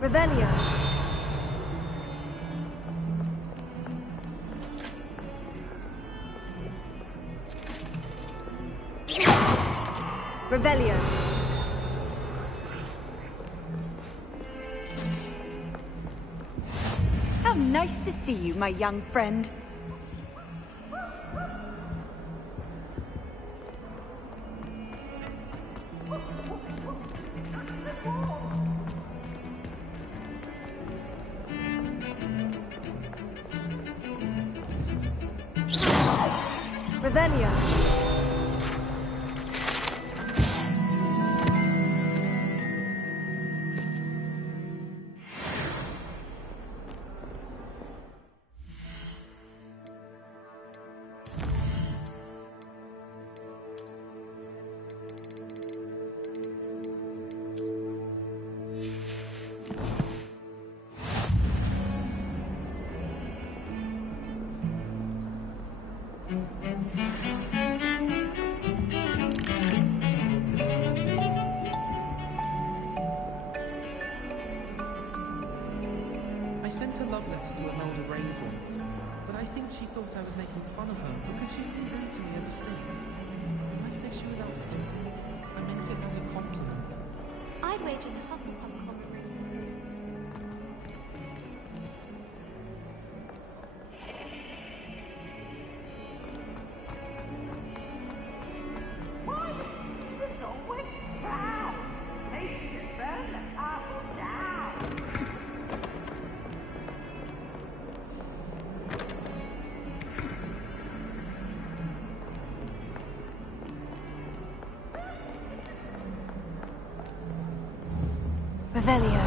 Revelio. Revelio. How nice to see you, my young friend. Revelio. I sent a love letter to Imelda Reyes once, but I think she thought I was making fun of her because she's been rude to me ever since. When I said she was outspoken, I meant it as a compliment. I'd wager the Hufflepuff compliment. Why is this always proud? Maybe you should burn the castle down. Revelio.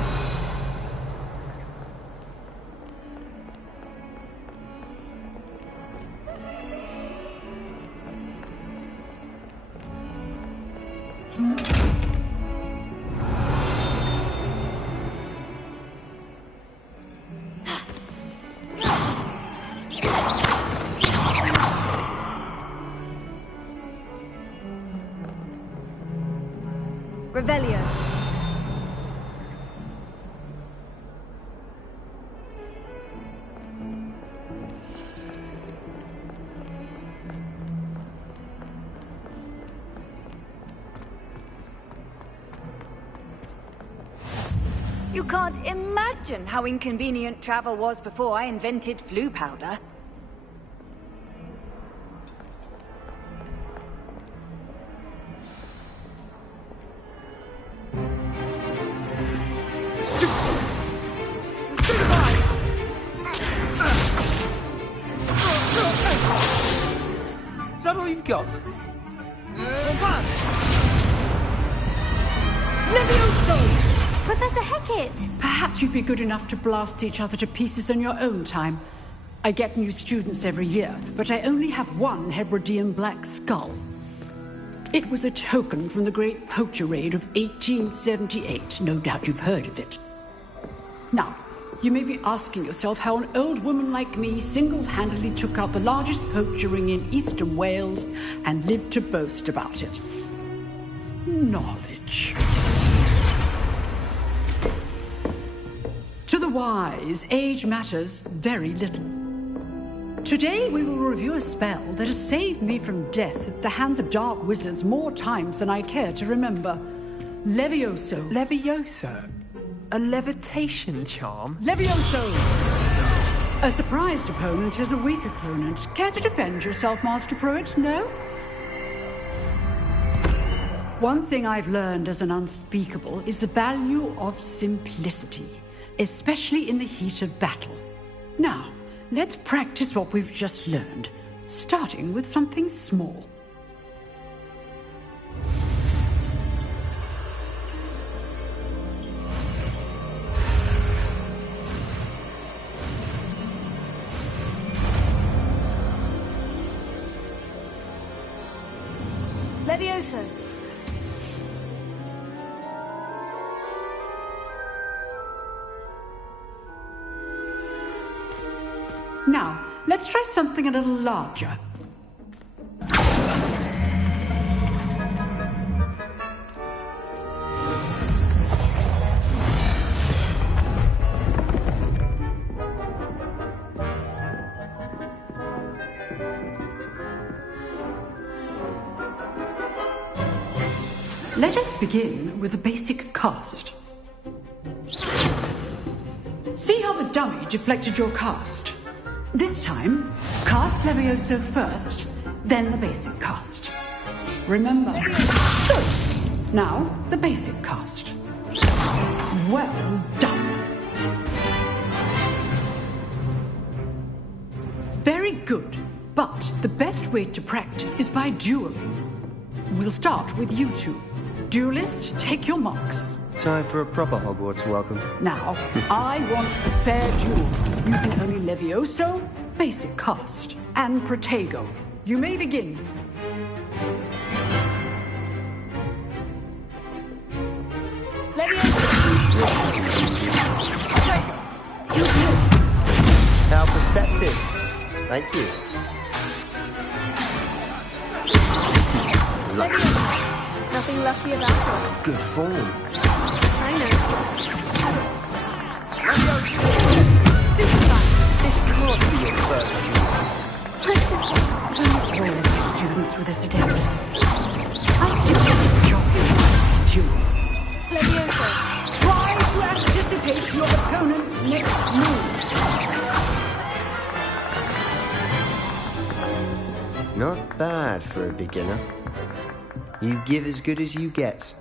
Revelio. You can't imagine how inconvenient travel was before I invented flu powder. Is that all you've got? Levioso! Professor Hecat! Perhaps you'd be good enough to blast each other to pieces on your own time. I get new students every year, but I only have one Hebridean black skull. It was a token from the Great Poacher Raid of 1878. No doubt you've heard of it. Now, you may be asking yourself how an old woman like me single-handedly took out the largest poacher ring in eastern Wales and lived to boast about it. Knowledge. To the wise, age matters very little. Today we will review a spell that has saved me from death at the hands of dark wizards more times than I care to remember. Levioso. Levioso? A levitation charm? Levioso! A surprised opponent is a weak opponent. Care to defend yourself, Master Pruitt? No? One thing I've learned as an unspeakable is the value of simplicity, especially in the heat of battle. Now, let's practice what we've just learned, starting with something small. Levioso. Now, let's try something a little larger. Let us begin with the basic cast. See how the dummy deflected your cast? This time, cast Levioso first, then the basic cast. Remember. Good. Now, the basic cast. Well done. Very good. But the best way to practice is by dueling. We'll start with you two. Duelists, take your marks. Time for a proper Hogwarts welcome. Now, I want a fair duel, using only Levioso, basic cast, and Protego. You may begin. Levioso. You did. How perceptive. Thank you. Nothing lucky about it. Good form. I know. This can't be your first All students with this again. I do a job. Duel. Levioso. Try to anticipate your opponent's next move. Not bad for a beginner. You give as good as you get.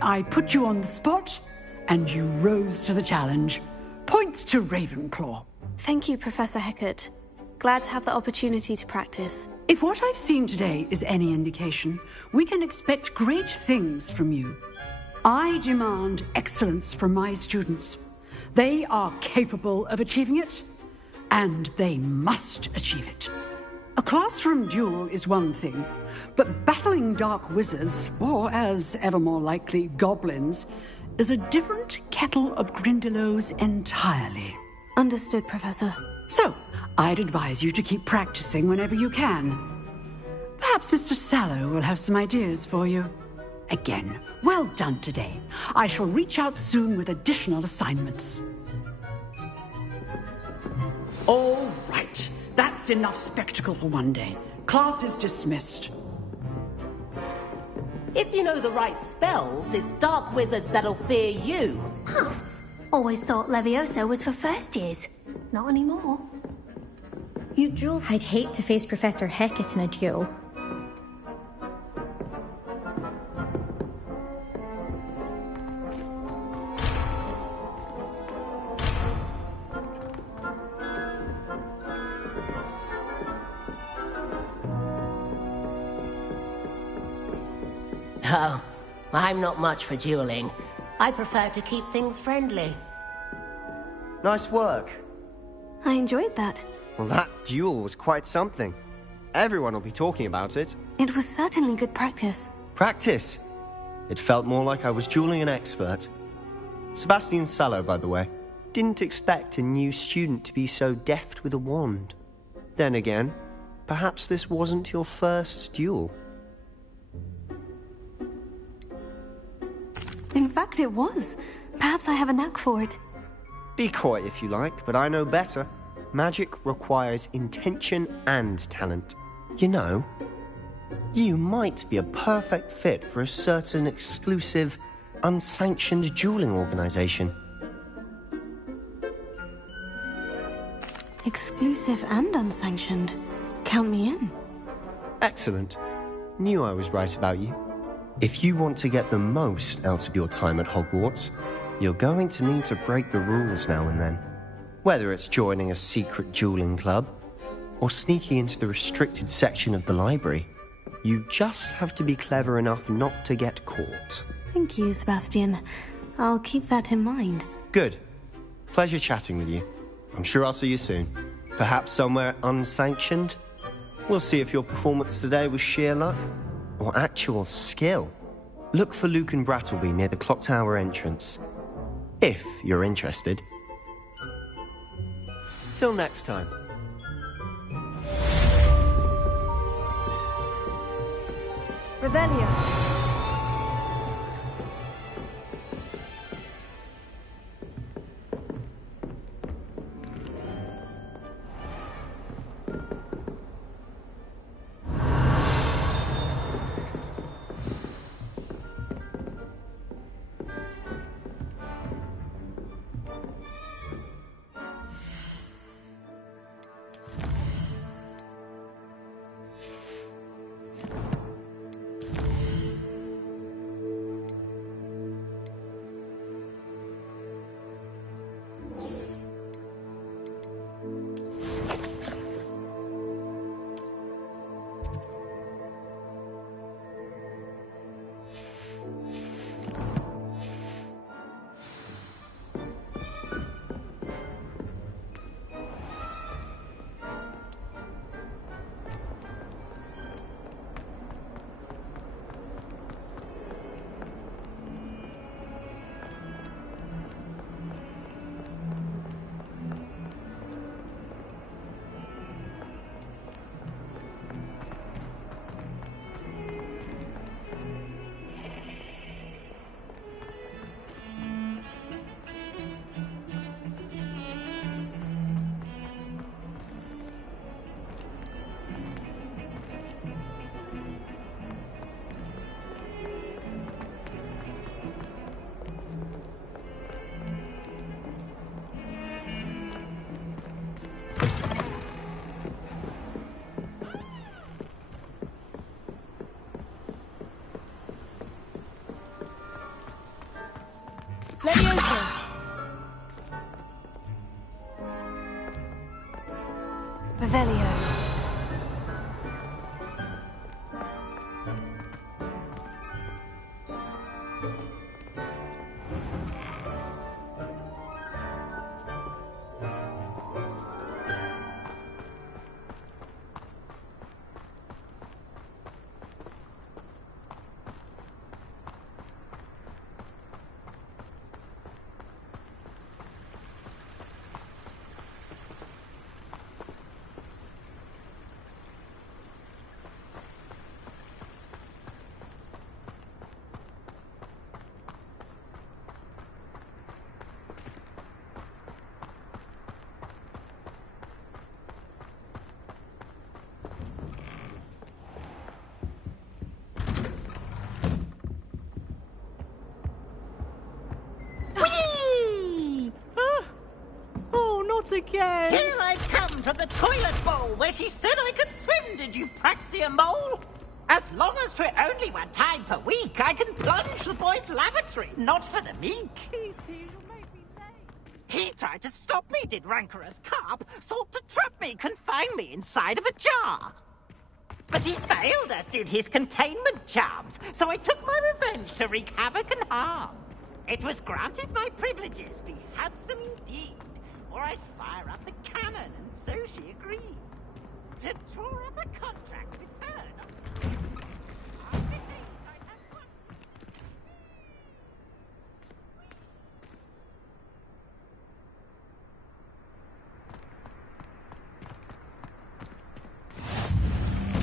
I put you on the spot, and you rose to the challenge. Points to Ravenclaw. Thank you, Professor Hecat. Glad to have the opportunity to practice. If what I've seen today is any indication, we can expect great things from you. I demand excellence from my students. They are capable of achieving it, and they must achieve it. A classroom duel is one thing, but battling dark wizards, or as ever more likely, goblins, is a different kettle of Grindylows entirely. Understood, Professor. So, I'd advise you to keep practicing whenever you can. Perhaps Mr. Sallow will have some ideas for you. Again, well done today. I shall reach out soon with additional assignments. All right. That's enough spectacle for one day. Class is dismissed. If you know the right spells, it's dark wizards that'll fear you. Huh. Always thought Levioso was for first years. Not anymore. You duel. I'd hate to face Professor Hecat in a duel. Oh, I'm not much for dueling. I prefer to keep things friendly. Nice work. I enjoyed that. Well, that duel was quite something. Everyone will be talking about it. It was certainly good practice. Practice? It felt more like I was dueling an expert. Sebastian Sallow, by the way. Didn't expect a new student to be so deft with a wand. Then again, perhaps this wasn't your first duel. In fact, it was. Perhaps I have a knack for it. Be coy if you like, but I know better. Magic requires intention and talent. You know, you might be a perfect fit for a certain exclusive, unsanctioned dueling organization. Exclusive and unsanctioned. Count me in. Excellent. Knew I was right about you. If you want to get the most out of your time at Hogwarts, you're going to need to break the rules now and then. Whether it's joining a secret dueling club, or sneaking into the restricted section of the library, you just have to be clever enough not to get caught. Thank you, Sebastian. I'll keep that in mind. Good. Pleasure chatting with you. I'm sure I'll see you soon. Perhaps somewhere unsanctioned? We'll see if your performance today was sheer luck, or actual skill. Look for Luke and Brattleby near the clock tower entrance. If you're interested. Till next time. Revelio. Leviosa. Revelio. Again. Here I come from the toilet bowl where she said I could swim, did you praxia mole? As long as 'twere only one time per week, I can plunge the boy's lavatory, not for the meek. He tried to stop me, did rancorous carp, sought to trap me, confine me inside of a jar. But he failed, as did his containment charms, so I took my revenge to wreak havoc and harm. It was granted my privileges be handsome indeed, or I'd fire up the cannon, and so she agreed. To draw up a contract with her.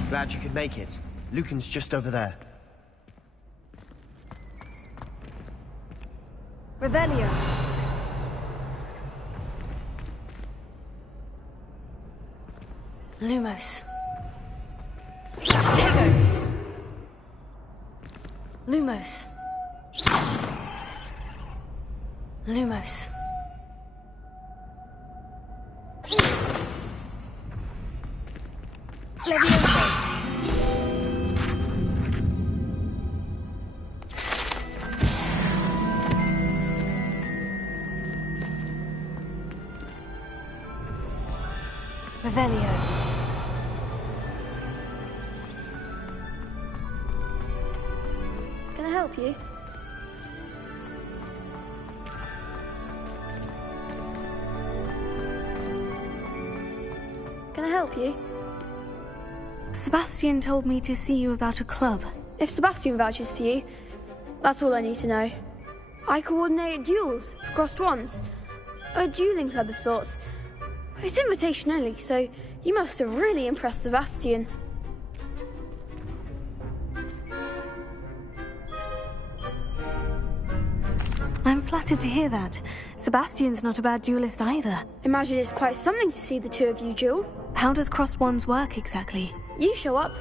Glad you could make it. Lucan's just over there. Revelio. Lumos. Tego. Lumos. Lumos. Levioso. Revelio. Can I help you? Can I help you? Sebastian told me to see you about a club. If Sebastian vouches for you, that's all I need to know. I coordinate duels for crossed wands. A dueling club of sorts. It's invitation only, so you must have really impressed Sebastian. I'm flattered to hear that. Sebastian's not a bad duelist either. Imagine it's quite something to see the two of you duel. How does crossed wands work exactly? You show up,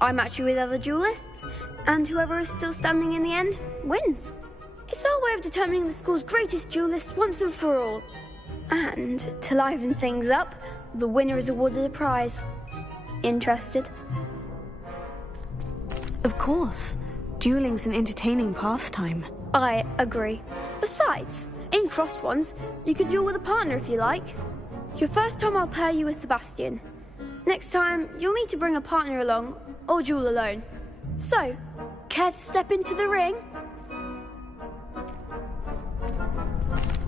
I match you with other duelists, and whoever is still standing in the end wins. It's our way of determining the school's greatest duelist once and for all. And to liven things up, the winner is awarded a prize. Interested? Of course. Dueling's an entertaining pastime. I agree. Besides, in crossed ones, you could duel with a partner if you like. Your first time I'll pair you with Sebastian. Next time, you'll need to bring a partner along, or duel alone. So, care to step into the ring?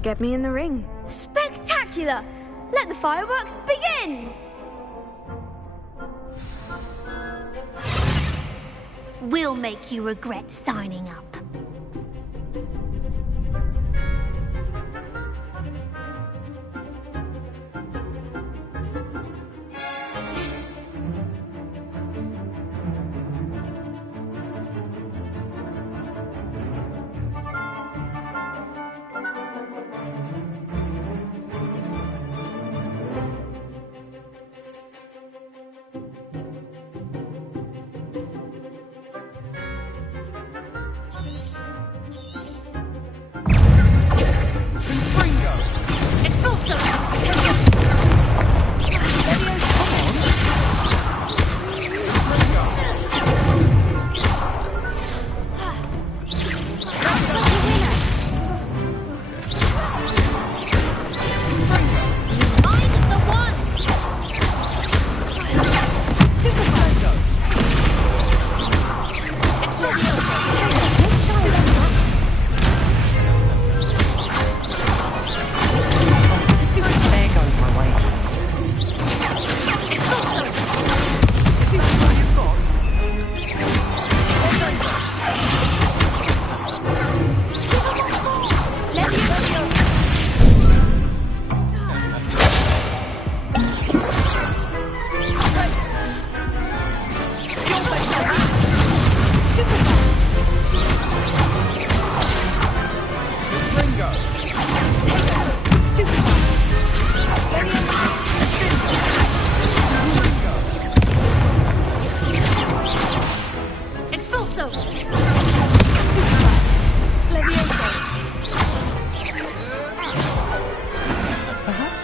Get me in the ring. Spectacular! Let the fireworks begin! We'll make you regret signing up.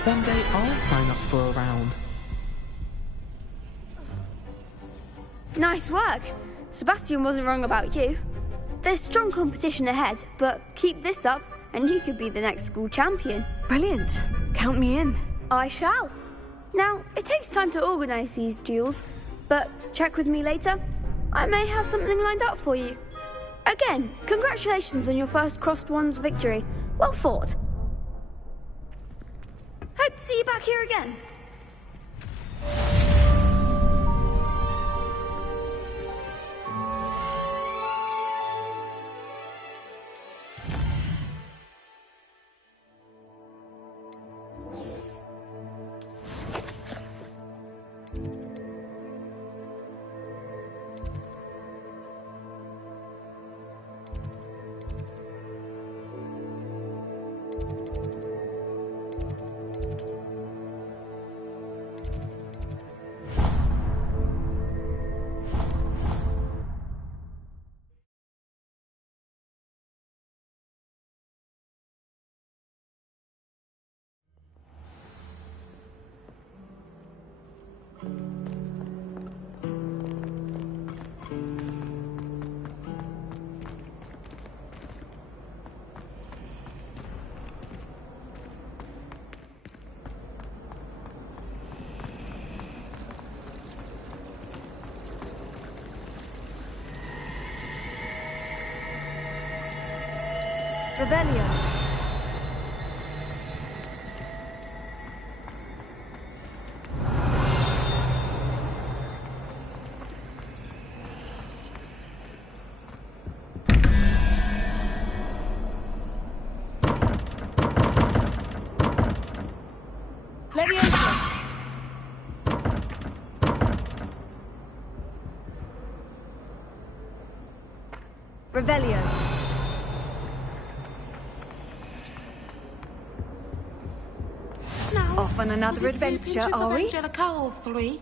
One day I'll sign up for a round. Nice work. Sebastian wasn't wrong about you. There's strong competition ahead, but keep this up and you could be the next school champion. Brilliant. Count me in. I shall. Now, it takes time to organise these duels, but check with me later. I may have something lined up for you. Again, congratulations on your first Crossed Wands victory. Well fought. Hope to see you back here again. Revelio. Leviosa. Revelio. Off on another adventure, are we? Angelica, all three?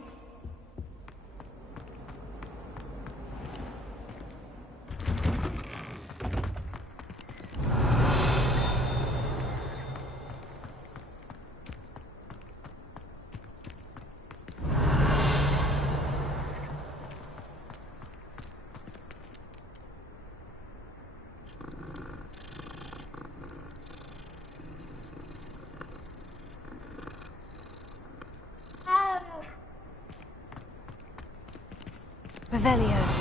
Revelio.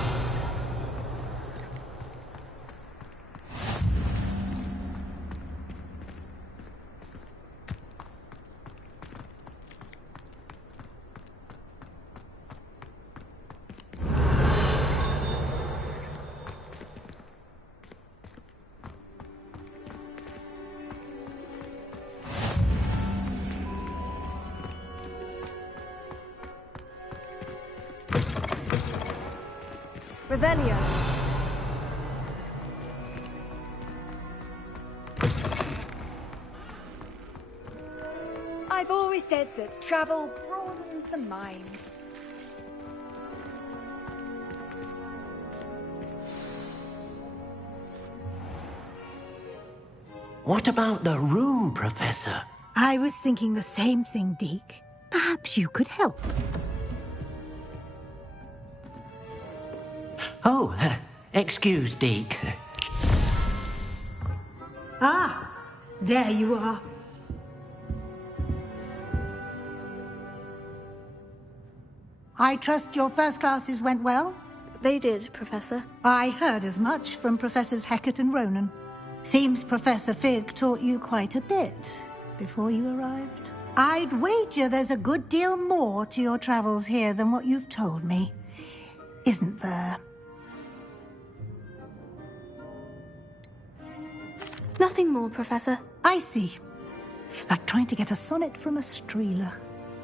Revelio. I've always said that travel broadens the mind. What about the room, Professor? I was thinking the same thing, Deke. Perhaps you could help. Oh, excuse, Deke. Ah, there you are. I trust your first classes went well? They did, Professor. I heard as much from Professors Hecat and Ronan. Seems Professor Fig taught you quite a bit before you arrived. I'd wager there's a good deal more to your travels here than what you've told me. Isn't there? Nothing more, Professor. I see. Like trying to get a sonnet from a streeler.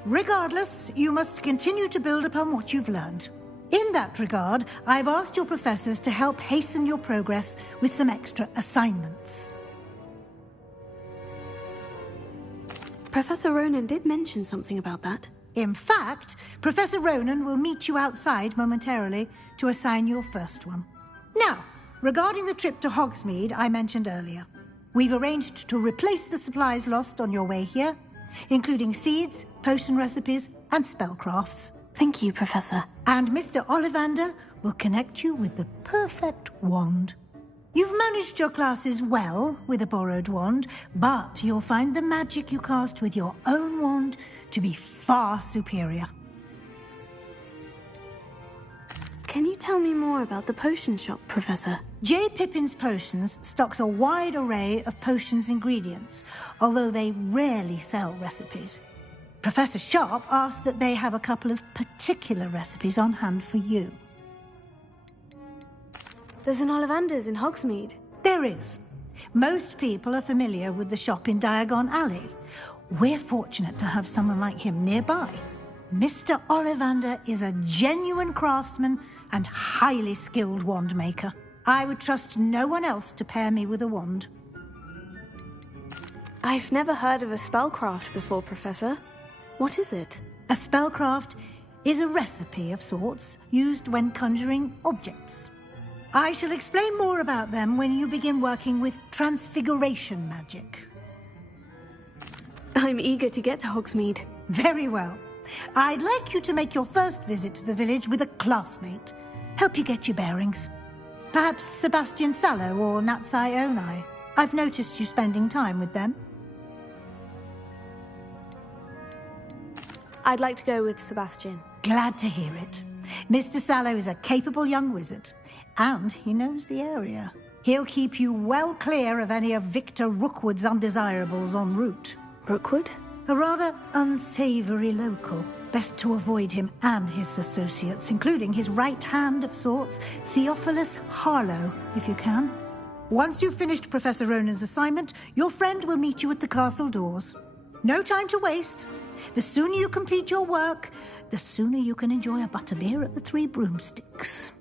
Regardless, you must continue to build upon what you've learned. In that regard, I've asked your professors to help hasten your progress with some extra assignments. Professor Ronan did mention something about that. In fact, Professor Ronan will meet you outside momentarily to assign your first one. Now, regarding the trip to Hogsmeade I mentioned earlier, we've arranged to replace the supplies lost on your way here, including seeds, potion recipes, and spellcrafts. Thank you, Professor. And Mr. Ollivander will connect you with the perfect wand. You've managed your classes well with a borrowed wand, but you'll find the magic you cast with your own wand to be far superior. Can you tell me more about the potion shop, Professor? J. Pippin's Potions stocks a wide array of potions ingredients, although they rarely sell recipes. Professor Sharp asked that they have a couple of particular recipes on hand for you. There's an Ollivander's in Hogsmeade. There is. Most people are familiar with the shop in Diagon Alley. We're fortunate to have someone like him nearby. Mr. Ollivander is a genuine craftsman and highly skilled wand maker. I would trust no one else to pair me with a wand. I've never heard of a spellcraft before, Professor. What is it? A spellcraft is a recipe of sorts used when conjuring objects. I shall explain more about them when you begin working with transfiguration magic. I'm eager to get to Hogsmeade. Very well. I'd like you to make your first visit to the village with a classmate. Help you get your bearings. Perhaps Sebastian Sallow or Natsai Onai. I've noticed you spending time with them. I'd like to go with Sebastian. Glad to hear it. Mr. Sallow is a capable young wizard, and he knows the area. He'll keep you well clear of any of Victor Rookwood's undesirables en route. Rookwood? A rather unsavory local. Best to avoid him and his associates, including his right hand of sorts, Theophilus Harlow, if you can. Once you've finished Professor Ronan's assignment, your friend will meet you at the castle doors. No time to waste. The sooner you complete your work, the sooner you can enjoy a butterbeer at the Three Broomsticks.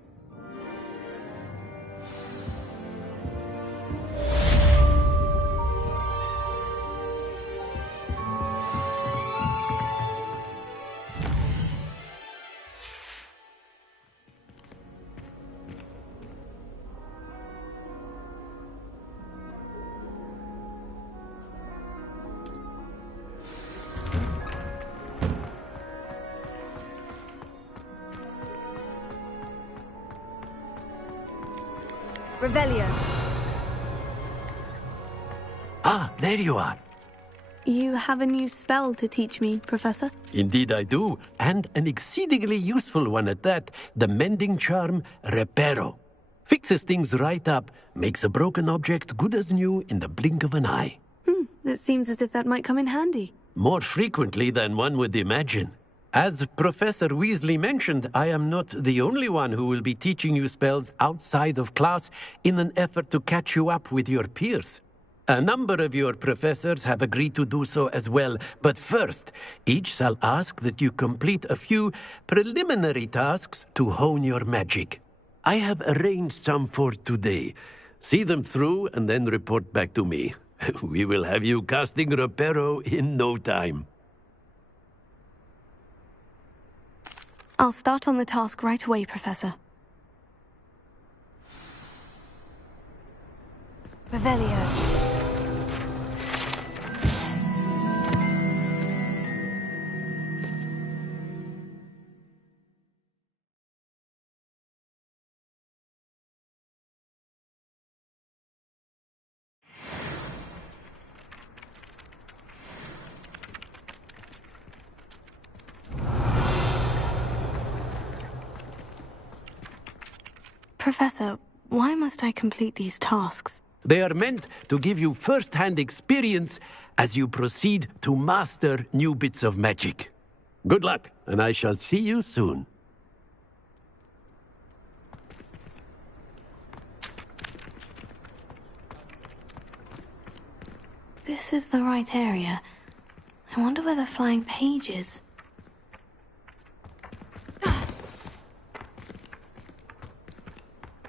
Revelio. Ah, there you are. You have a new spell to teach me, Professor? Indeed I do, and an exceedingly useful one at that. The mending charm, Reparo. Fixes things right up, makes a broken object good as new in the blink of an eye. It seems as if that might come in handy. More frequently than one would imagine. As Professor Weasley mentioned, I am not the only one who will be teaching you spells outside of class in an effort to catch you up with your peers. A number of your professors have agreed to do so as well, but first, each shall ask that you complete a few preliminary tasks to hone your magic. I have arranged some for today. See them through and then report back to me. We will have you casting Reparo in no time. I'll start on the task right away, Professor. Revelio. Professor, why must I complete these tasks? They are meant to give you first-hand experience as you proceed to master new bits of magic. Good luck, and I shall see you soon. This is the right area. I wonder where the flying page is.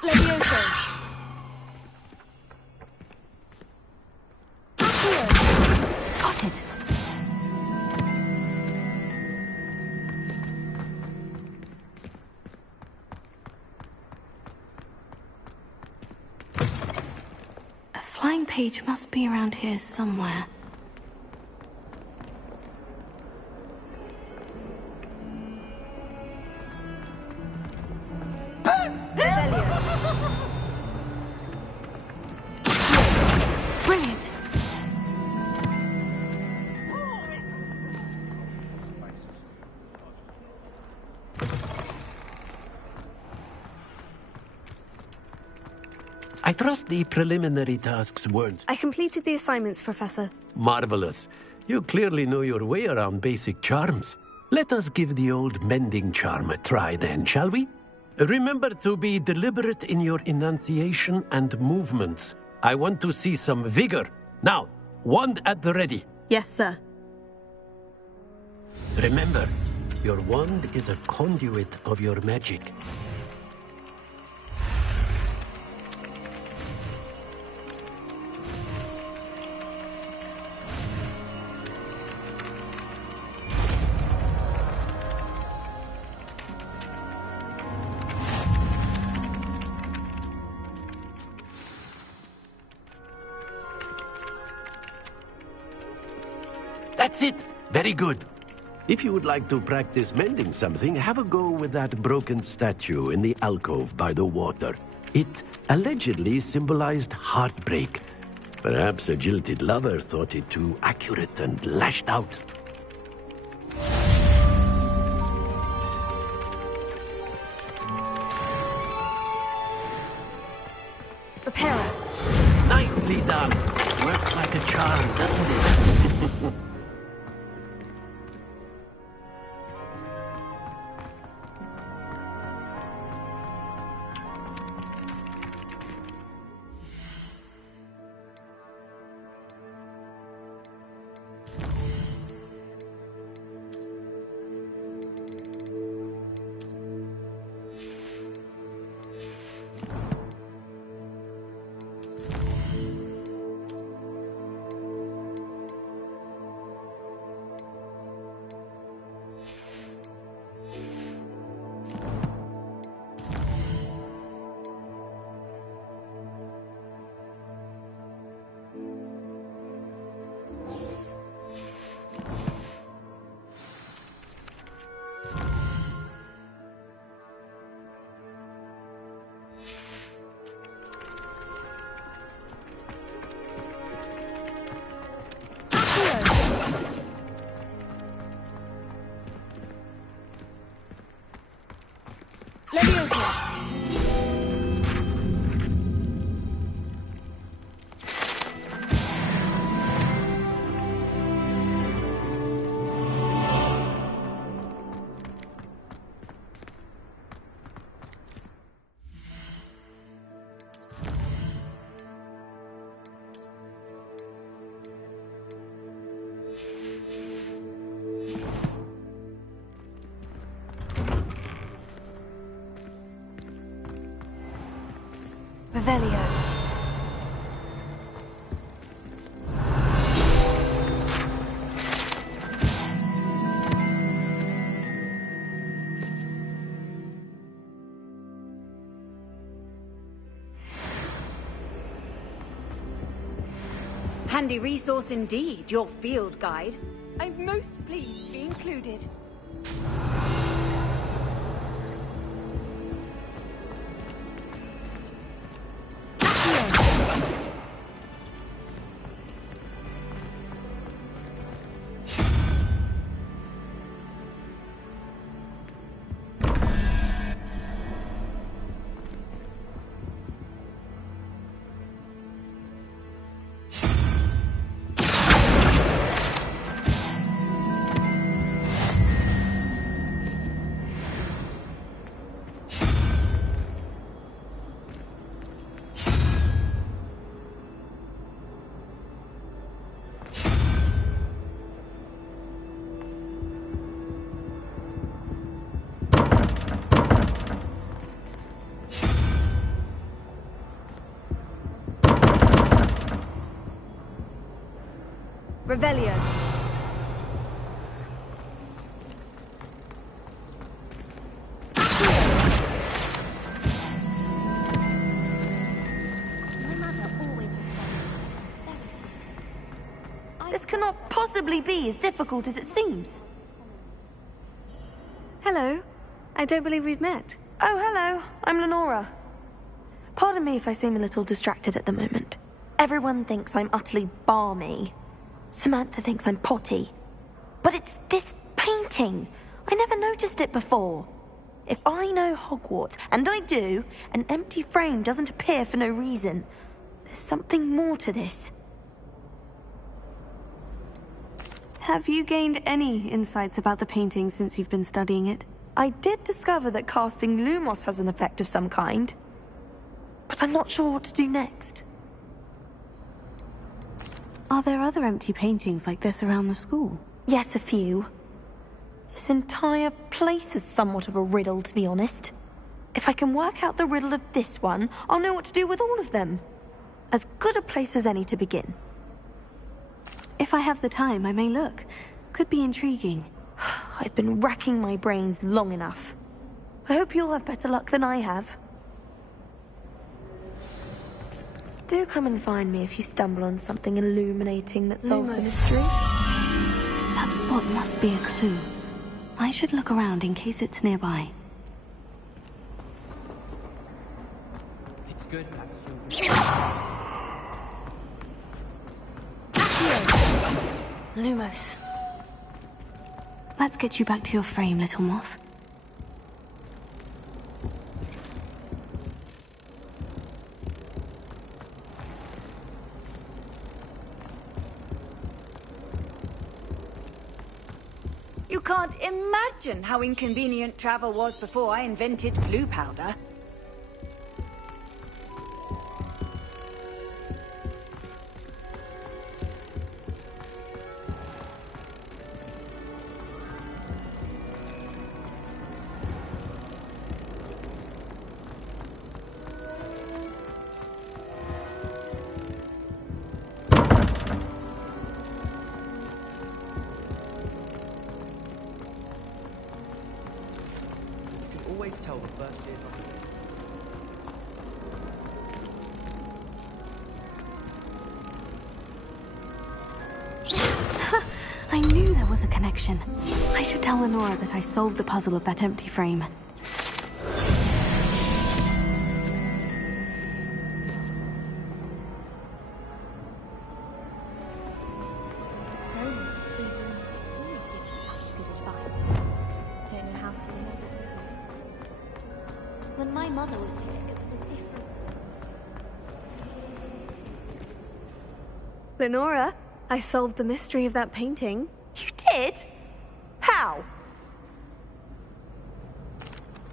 Levioso. Got it. A flying page must be around here somewhere. Brilliant! trust the preliminary tasks weren't... I completed the assignments, Professor. Marvelous. You clearly know your way around basic charms. Let us give the old mending charm a try then, shall we? Remember to be deliberate in your enunciation and movements. I want to see some vigor. Now, wand at the ready. Yes, sir. Remember, your wand is a conduit of your magic. That's it! Very good. If you would like to practice mending something, have a go with that broken statue in the alcove by the water. It allegedly symbolized heartbreak. Perhaps a jilted lover thought it too accurate and lashed out. Repairer. Nicely done. Works like a charm, doesn't it? Revelio. Handy resource indeed, your field guide. I'm most pleased to be included. Revelio. This cannot possibly be as difficult as it seems. Hello. I don't believe we've met. Oh, hello. I'm Lenora. Pardon me if I seem a little distracted at the moment. Everyone thinks I'm utterly balmy. Samantha thinks I'm potty. But it's this painting. I never noticed it before. If I know Hogwarts, and I do, an empty frame doesn't appear for no reason. There's something more to this. Have you gained any insights about the painting since you've been studying it? I did discover that casting Lumos has an effect of some kind, but I'm not sure what to do next. Are there other empty paintings like this around the school? Yes, a few. This entire place is somewhat of a riddle, to be honest. If I can work out the riddle of this one, I'll know what to do with all of them. As good a place as any to begin. If I have the time, I may look. Could be intriguing. I've been racking my brains long enough. I hope you'll have better luck than I have. Do come and find me if you stumble on something illuminating that solves the mystery. That spot must be a clue. I should look around in case it's nearby. It's good. Lumos. Let's get you back to your frame, little moth. You can't imagine how inconvenient travel was before I invented flu powder. Always tell the first year. I knew there was a connection. I should tell Lenora that I solved the puzzle of that empty frame. When my mother was here, it was a different... Lenora, I solved the mystery of that painting. You did? How?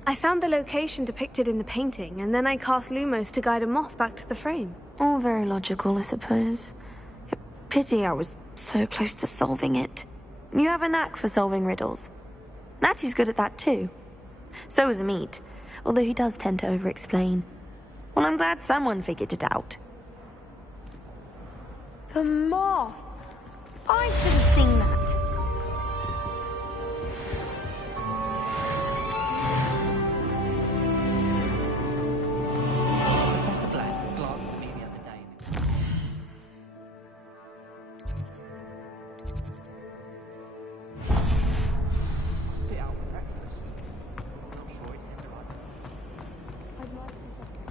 I found the location depicted in the painting, and then I cast Lumos to guide a moth back to the frame. All very logical, I suppose. Pity I was so close to solving it. You have a knack for solving riddles. Natty's good at that too. So is Amit, although he does tend to over-explain. Well, I'm glad someone figured it out. The moth! I should have seen that. Professor Black glanced at me the other day. Spit out breakfast. Not sure it's in right. I'd like to.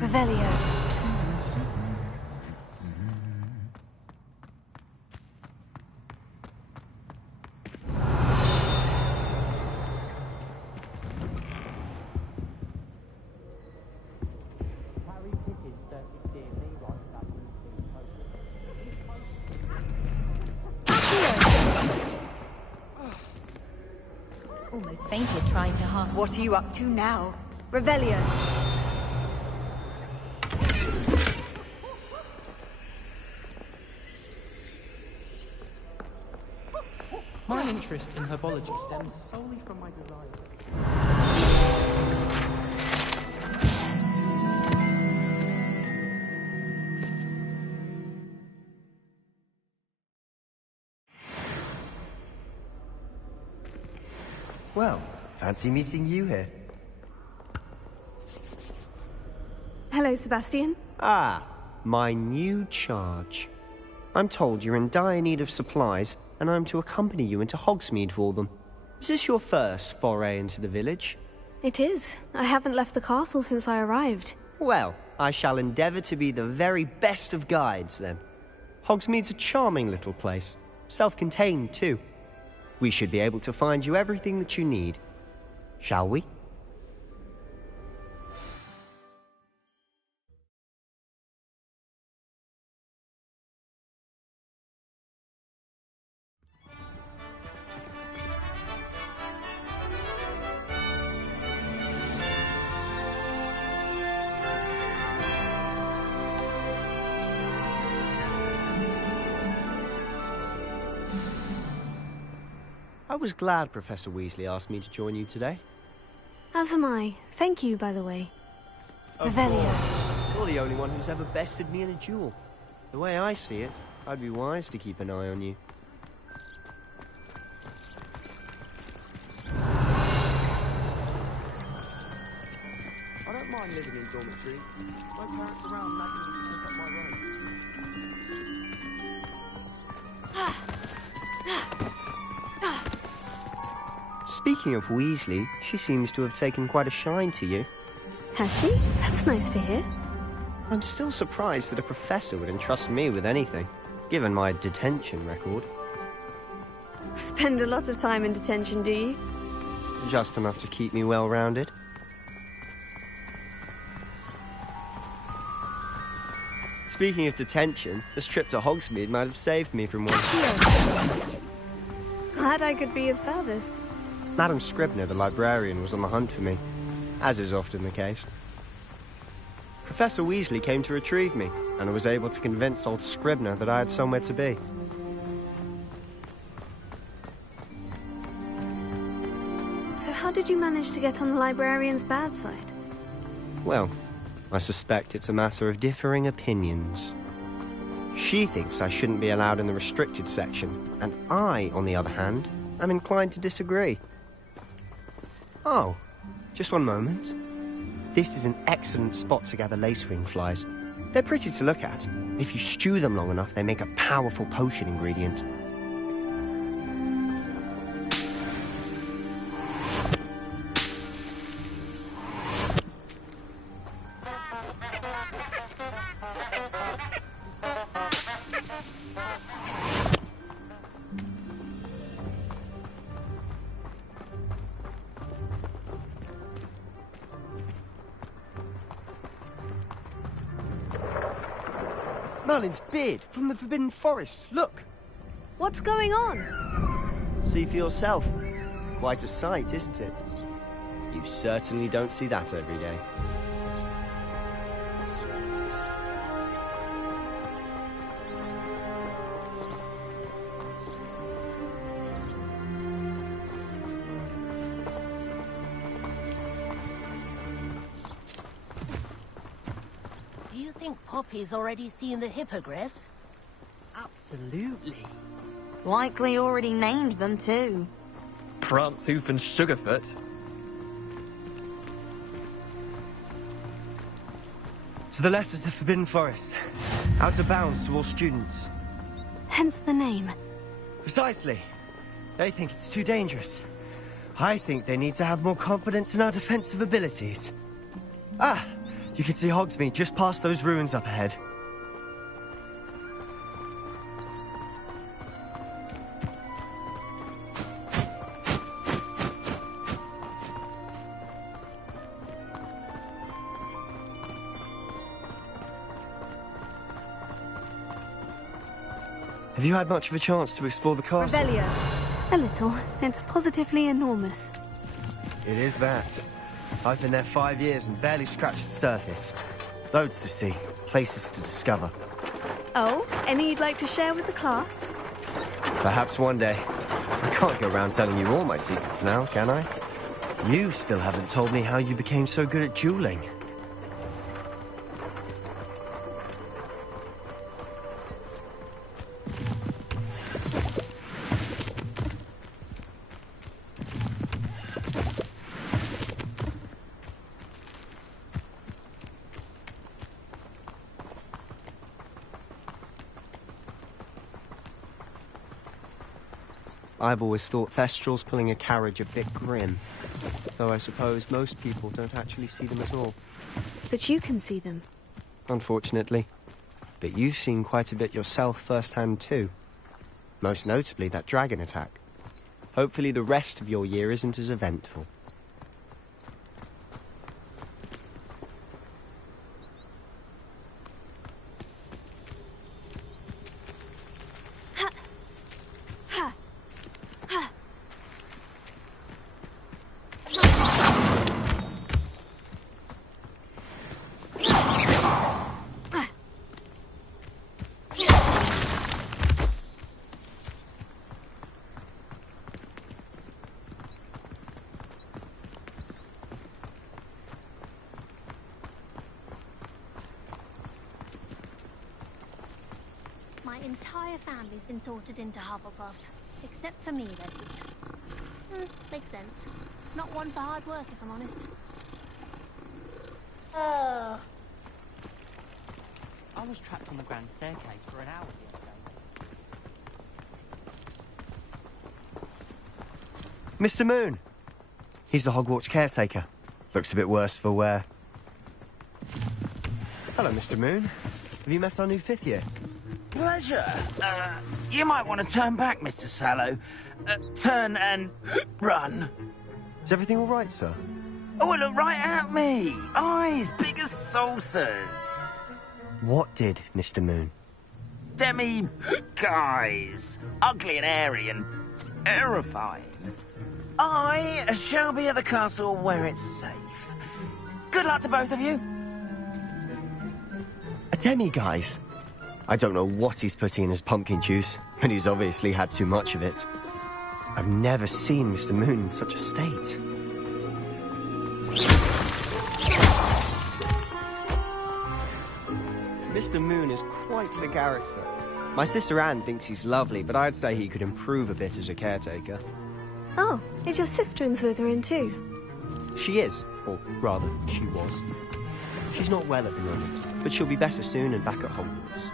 Revelio. Almost fainted trying to harm. What are you up to now? Revelio. My interest in herbology stems solely from my desire. Well, fancy meeting you here. Hello, Sebastian. Ah, My new charge. I'm told you're in dire need of supplies, and I'm to accompany you into Hogsmeade for them. Is this your first foray into the village? It is. I haven't left the castle since I arrived. Well, I shall endeavour to be the very best of guides, then. Hogsmeade's a charming little place. Self-contained, too. We should be able to find you everything that you need. Shall we? I was glad Professor Weasley asked me to join you today. As am I. Thank you, by the way. Of course. You're the only one who's ever bested me in a duel. The way I see it, I'd be wise to keep an eye on you. I don't mind living in dormitories. My parents around nagging me to take up my role. Speaking of Weasley, she seems to have taken quite a shine to you. Has she? That's nice to hear. I'm still surprised that a professor would entrust me with anything, given my detention record. Spend a lot of time in detention, do you? Just enough to keep me well-rounded. Speaking of detention, this trip to Hogsmeade might have saved me from one. Glad I could be of service. Madam Scribner, the librarian, was on the hunt for me, as is often the case. Professor Weasley came to retrieve me, and I was able to convince old Scribner that I had somewhere to be. So how did you manage to get on the librarian's bad side? Well, I suspect it's a matter of differing opinions. She thinks I shouldn't be allowed in the restricted section, and I, on the other hand, am inclined to disagree. Oh, just one moment. This is an excellent spot to gather lacewing flies. They're pretty to look at. If you stew them long enough, they make a powerful potion ingredient. Merlin's beard from the Forbidden Forest. Look! What's going on? See for yourself. Quite a sight, isn't it? You certainly don't see that every day. Poppy's already seen the hippogriffs? Absolutely. Likely already named them too. Prance, Hoof and Sugarfoot. To the left is the Forbidden Forest. Out of bounds to all students. Hence the name. Precisely. They think it's too dangerous. I think they need to have more confidence in our defensive abilities. Ah! You can see Hogsmeade just past those ruins up ahead. Have you had much of a chance to explore the castle? Revelio. A little. It's positively enormous. It is that. I've been there 5 years and barely scratched the surface. Loads to see, places to discover. Oh, any you'd like to share with the class? Perhaps one day. I can't go around telling you all my secrets now, can I? You still haven't told me how you became so good at dueling. I've always thought Thestrals pulling a carriage a bit grim. Though I suppose most people don't actually see them at all. But you can see them. Unfortunately. But you've seen quite a bit yourself firsthand too. Most notably that dragon attack. Hopefully the rest of your year isn't as eventful. My entire family's been sorted into Hufflepuff. Except for me, that is. Makes sense. Not one for hard work, if I'm honest. I was trapped on the grand staircase for an hour the other day. Mr. Moon! He's the Hogwarts caretaker. Looks a bit worse for wear. Hello, Mr. Moon. Have you met our new 5th year? Pleasure. You might want to turn back, Mr. Sallow. Turn and run. Is everything all right, sir? Oh, look right at me. Eyes big as saucers. What did, Mr. Moon? Guys. Ugly and airy and terrifying. I shall be at the castle where it's safe. Good luck to both of you. A demi-guise? I don't know what he's putting in his pumpkin juice, but he's obviously had too much of it. I've never seen Mr. Moon in such a state. Mr. Moon is quite the character. My sister Anne thinks he's lovely, but I'd say he could improve a bit as a caretaker. Oh, is your sister in Slytherin too? She is, or rather, she was. She's not well at the moment, but she'll be better soon and back at Hogwarts.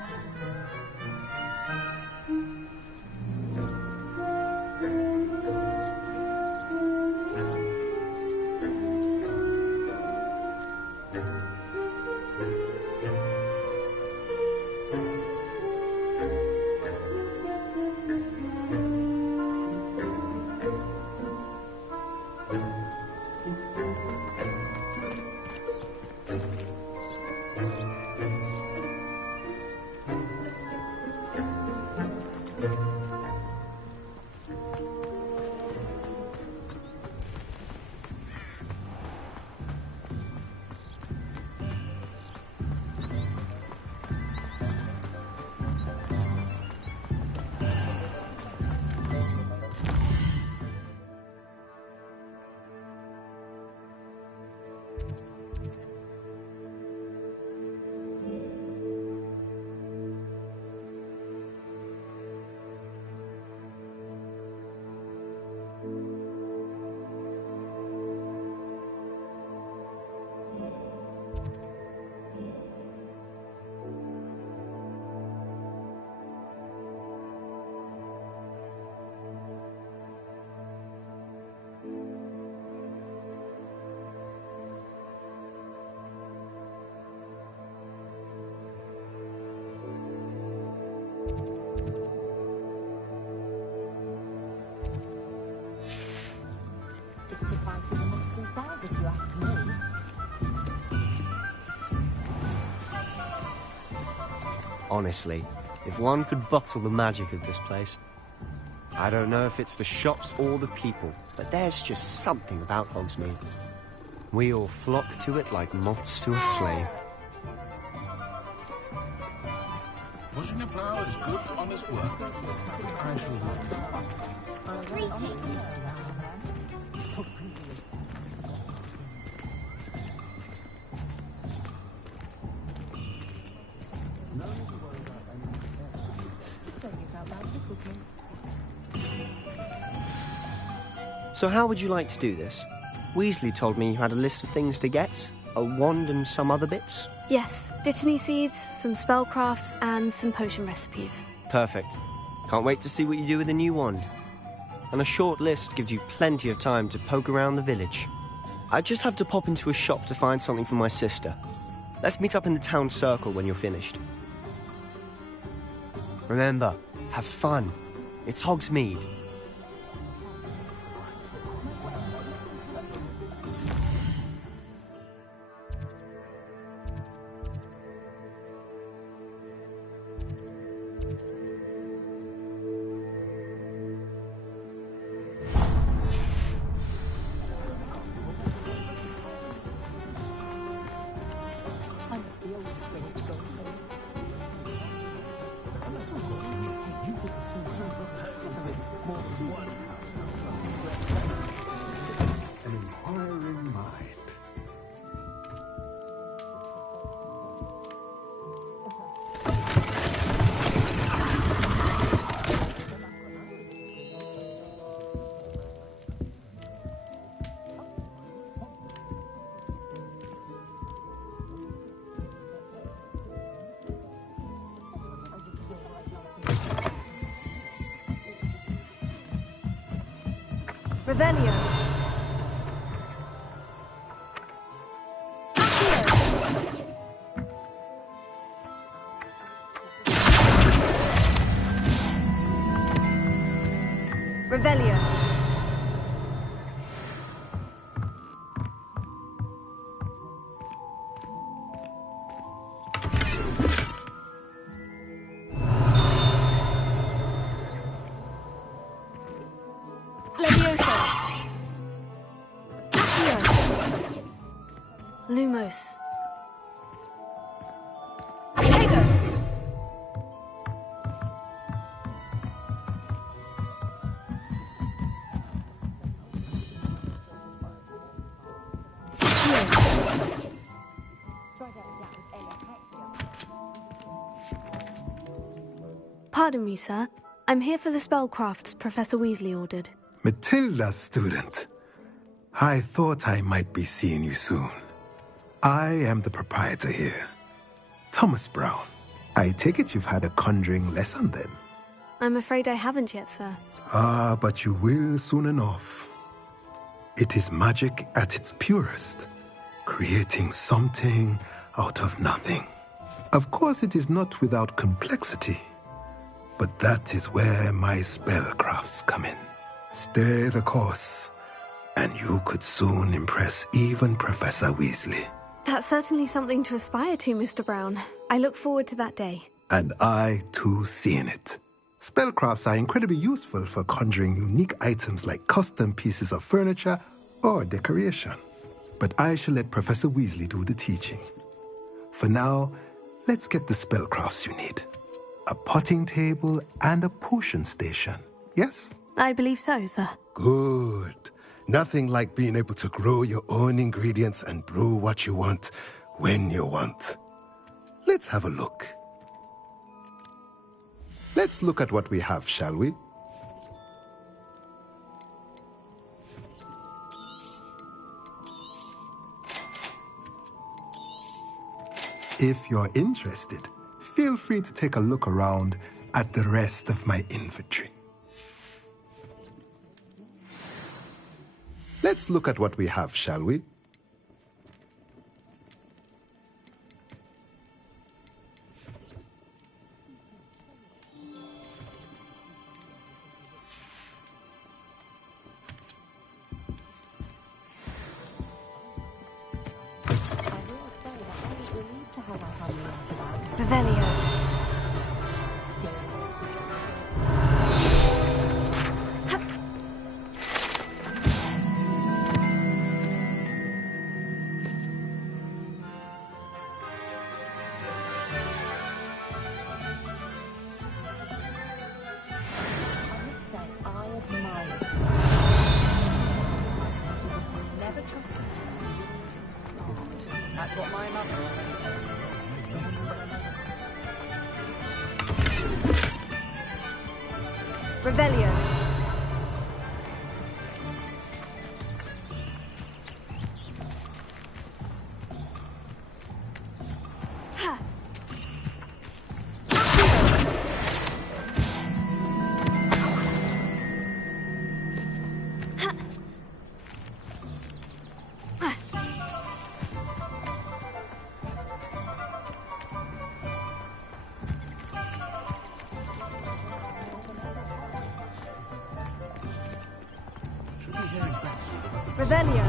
If you ask me. Honestly, if one could bottle the magic of this place. I don't know if it's the shops or the people, but there's just something about Hogsmeade. We all flock to it like moths to a flame. Pushing a plow is good, honest work. So how would you like to do this? Weasley told me you had a list of things to get, a wand and some other bits. Yes, dittany seeds, some spellcrafts, and some potion recipes. Perfect. Can't wait to see what you do with the new wand. and a short list gives you plenty of time to poke around the village. I just have to pop into a shop to find something for my sister. Let's meet up in the town circle when you're finished. Remember, have fun. It's Hogsmeade. Revelio. Revelio. Levioso. Accio. Lumos. Tego. Pardon me, sir. I'm here for the spellcrafts Professor Weasley ordered. Matilda, student. I thought I might be seeing you soon. I am the proprietor here, Thomas Brown. I take it you've had a conjuring lesson then? I'm afraid I haven't yet, sir. Ah, but you will soon enough. It is magic at its purest, creating something out of nothing. Of course, it is not without complexity, but that is where my spellcrafts come in. Stay the course, and you could soon impress even Professor Weasley. That's certainly something to aspire to, Mr. Brown. I look forward to that day. And I, too, seeing it. Spellcrafts are incredibly useful for conjuring unique items like custom pieces of furniture or decoration. But I shall let Professor Weasley do the teaching. For now, let's get the spellcrafts you need. A potting table and a potion station, yes? I believe so, sir. Good. Nothing like being able to grow your own ingredients and brew what you want when you want. Let's have a look. Let's look at what we have, shall we? If you're interested, feel free to take a look around at the rest of my inventory. Let's look at what we have, shall we? Revelio. Never trust a man who's too smart. That's what my mother Revelio. Ha. Revelio.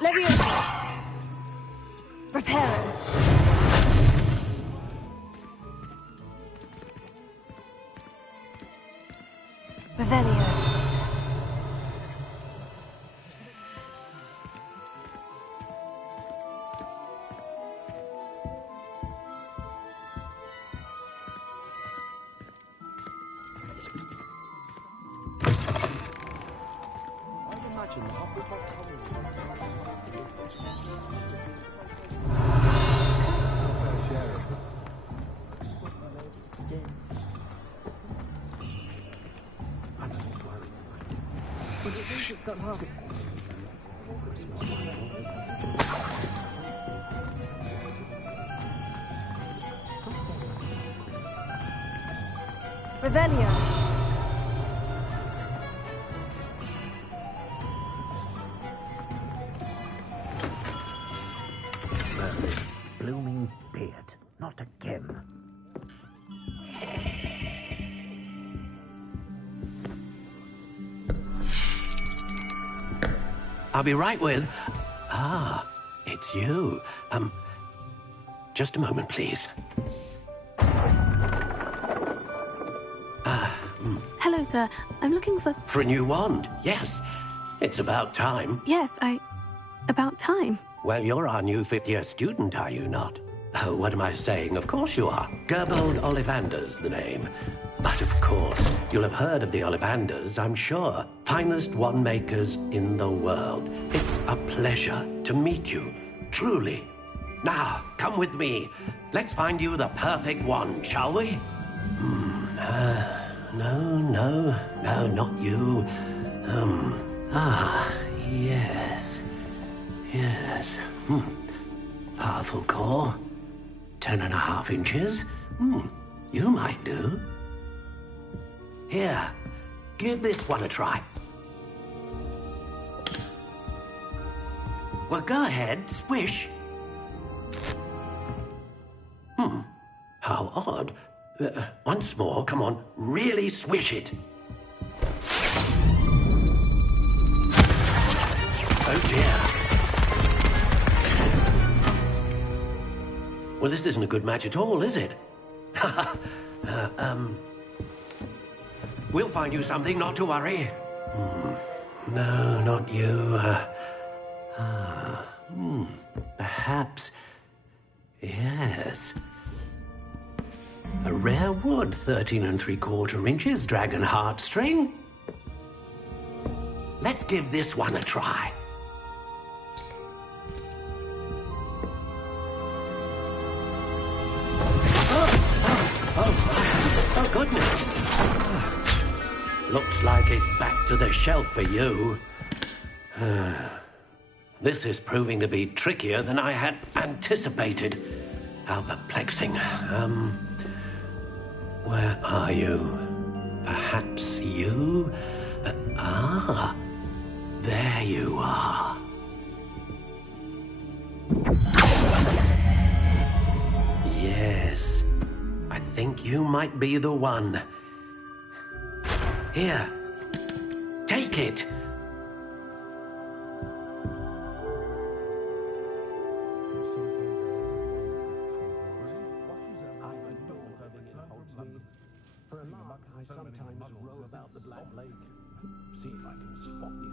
Leviosa. Reparo. Revelio. Revelio. Blooming beard. Not again. I'll be right with... Ah, it's you. Just a moment, please. Hello, sir. I'm looking for... For a new wand, yes. It's about time. Yes, about time. Well, you're our new fifth-year student, are you not? Oh, what am I saying? Of course you are. Gerbold Ollivander's the name. But of course, you'll have heard of the Ollivanders, I'm sure. Finest wand makers in the world. It's a pleasure to meet you, truly. Now, come with me. Let's find you the perfect wand, shall we? No, not you. Yes. Powerful core. 10.5 inches. You might do. Here, give this one a try. Well, go ahead, swish. How odd. Once more, come on, really swish it. Oh dear. Well, this isn't a good match at all, is it? We'll find you something, not to worry. No, not you. Perhaps... Yes. A rare wood, 13 3/4 inches, dragon heartstring. Let's give this one a try. Oh, goodness. Looks like it's back to the shelf for you. This is proving to be trickier than I had anticipated. How perplexing. Where are you? Perhaps you? There you are. Yes, I think you might be the one. Here, take it. For a lark, I sometimes row about the Black Lake. See if I can spot the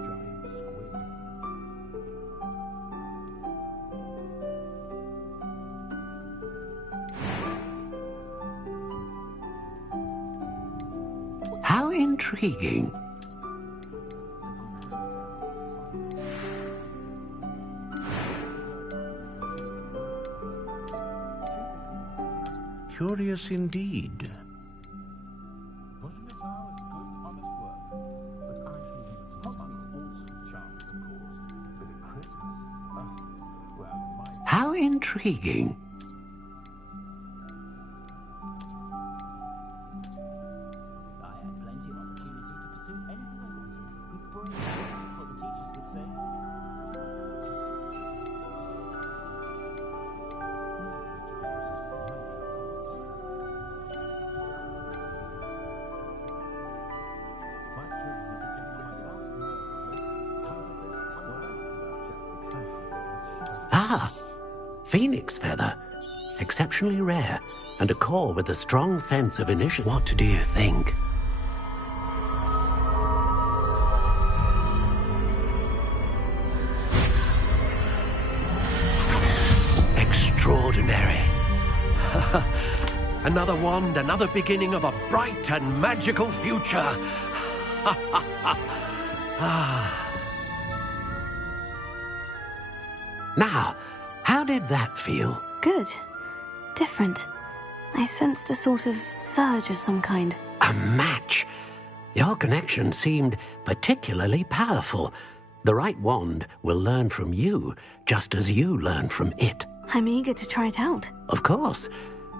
elusive giant squid. How intriguing. Curious indeed. intriguing. Ah, phoenix feather. Exceptionally rare, and a core with a strong sense of initiative. What do you think? Extraordinary. Another wand, another beginning of a bright and magical future. Now, how did that feel? Good. Different. I sensed a sort of surge of some kind. A match? Your connection seemed particularly powerful. The right wand will learn from you, just as you learn from it. I'm eager to try it out. Of course.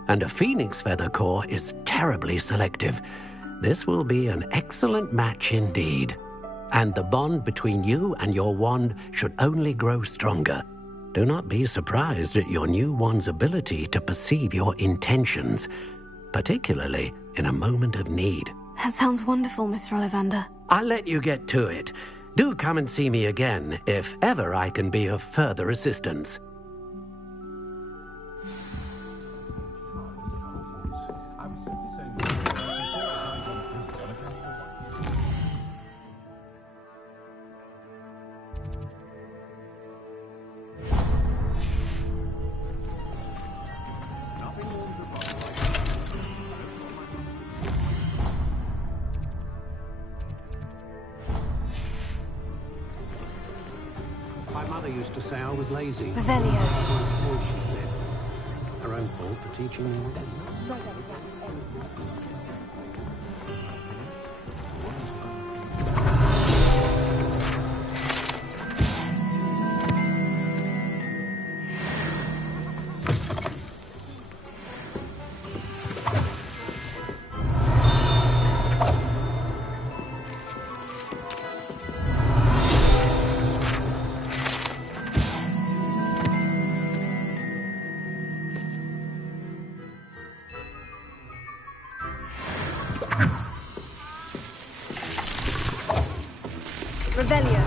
And a phoenix feather core is terribly selective. This will be an excellent match indeed. And the bond between you and your wand should only grow stronger. Do not be surprised at your new wand's ability to perceive your intentions, particularly in a moment of need. That sounds wonderful, Mr. Ollivander. I'll let you get to it. Do come and see me again if ever I can be of further assistance. My mother used to say I was lazy. Revelio. She said. Her own fault for teaching me well. Revelio.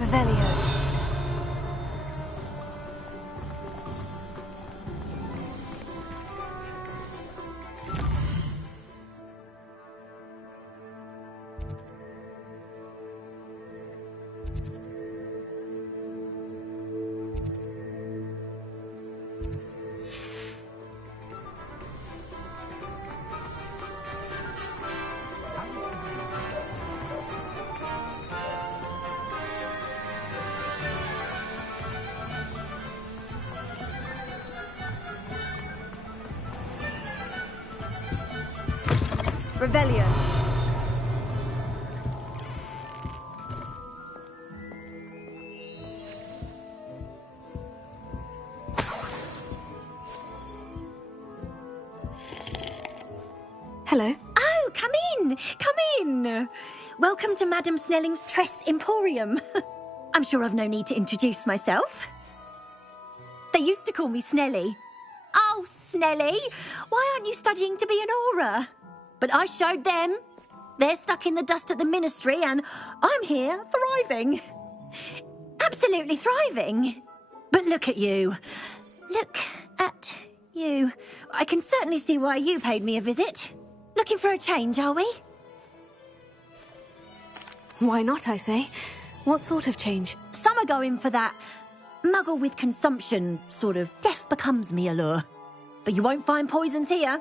Revelio. Revelio. Hello. Oh, come in! Come in! Welcome to Madame Snelling's Tress Emporium. I'm sure I've no need to introduce myself. They used to call me Snelly. Oh, Snelly, why aren't you studying to be an aura? But I showed them. They're stuck in the dust at the ministry and I'm here thriving. Absolutely thriving. But look at you. Look at you. I can certainly see why you paid me a visit. Looking for a change, are we? Why not, I say? What sort of change? Some are going for that muggle with consumption, sort of death becomes me allure. But you won't find poisons here.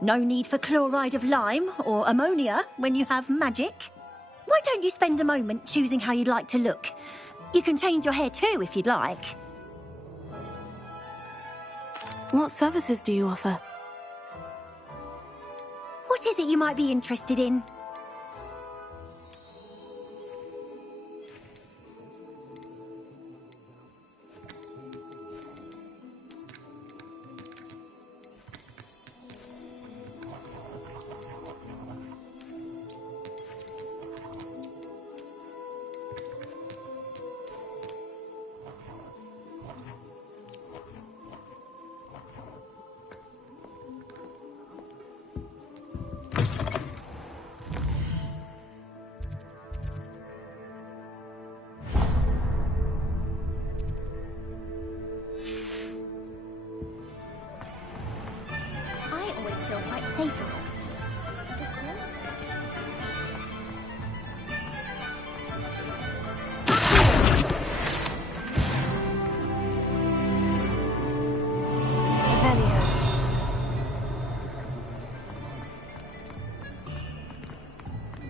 No need for chloride of lime or ammonia when you have magic. Why don't you spend a moment choosing how you'd like to look? You can change your hair too if you'd like. What services do you offer? What is it you might be interested in?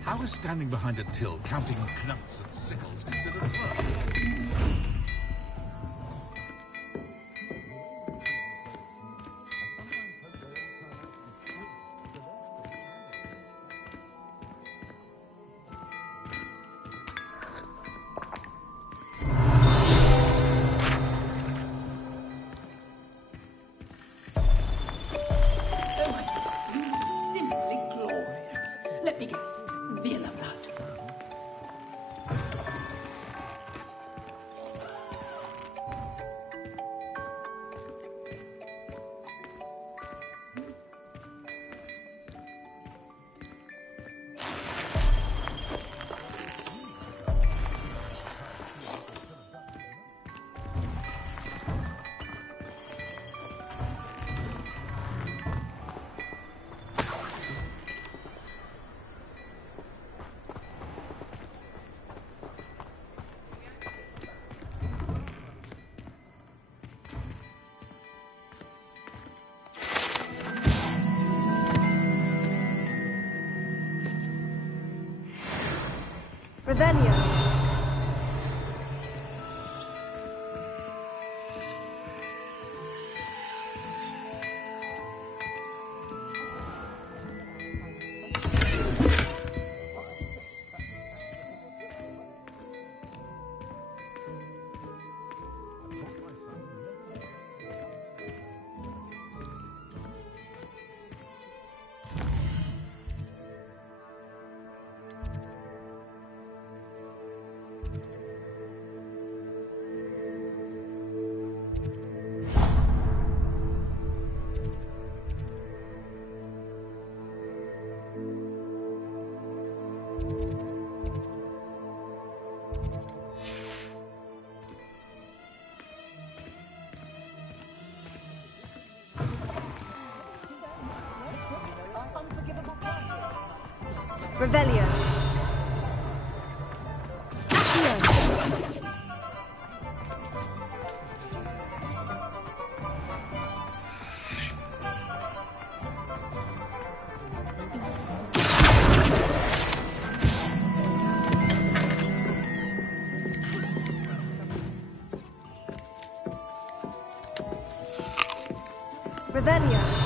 How is standing behind a till counting knuts and sickles considered work? Simply glorious. Let me guess. Villa blood. Revelio. Revelio. Revelio.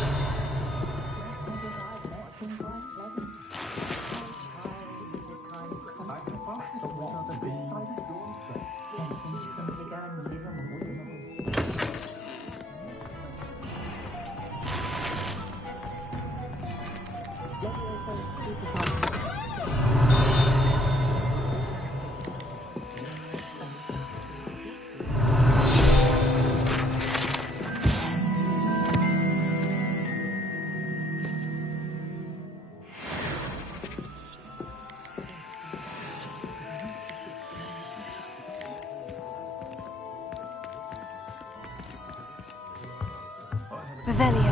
Revelio.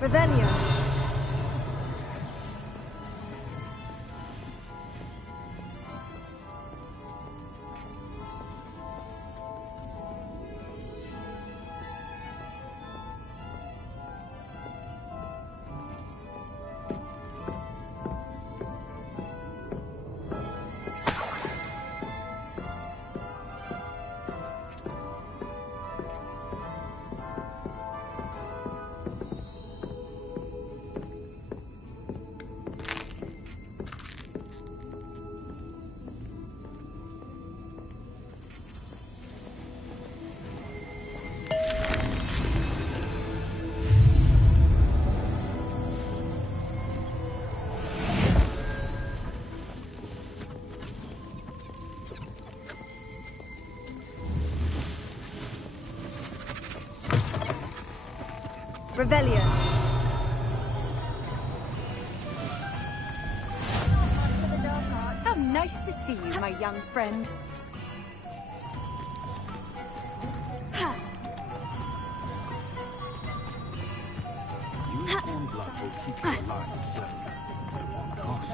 Revelio. Revelio. How nice to see you, my young friend. Unicorn blood will keep you alive, sir. At what cost?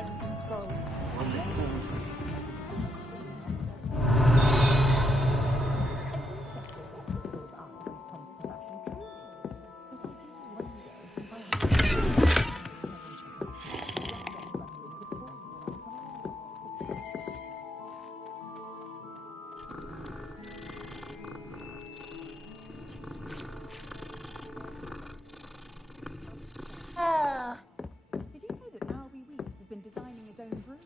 Did you know that R.B. Weeks has been designing his own brooms?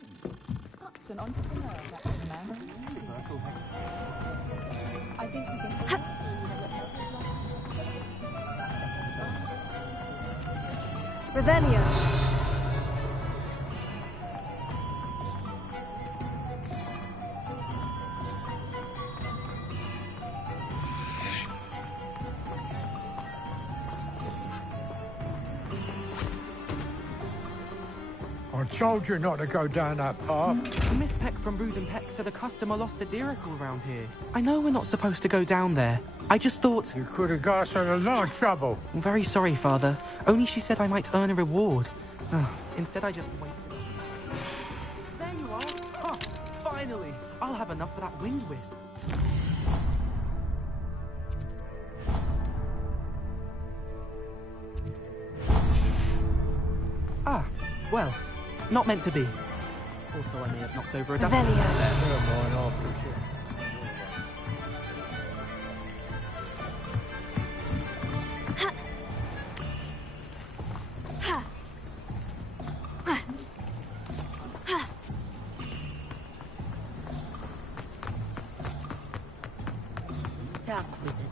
Such an entrepreneur, that man. Universal I think you can... Revelio. I told you not to go down that path. Miss Peck from Rude and Peck said a customer lost a deeracle around here. I know we're not supposed to go down there. I just thought... You could have got us in a lot of trouble. I'm very sorry, Father. Only she said I might earn a reward. Instead, I just waited. There you are. Huh, finally. I'll have enough for that wind whisk. Ah, well, not meant to be. Also, I may have knocked over a dust. Dark wizard.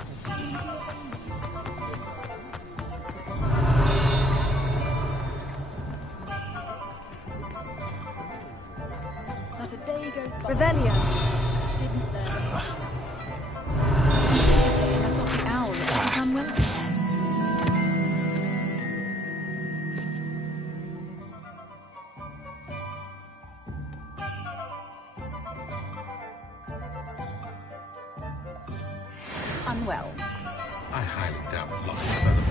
Not a day goes by. Revelio. Didn't learn. I thought the owl had become well. Unwell. I highly doubt lost feather.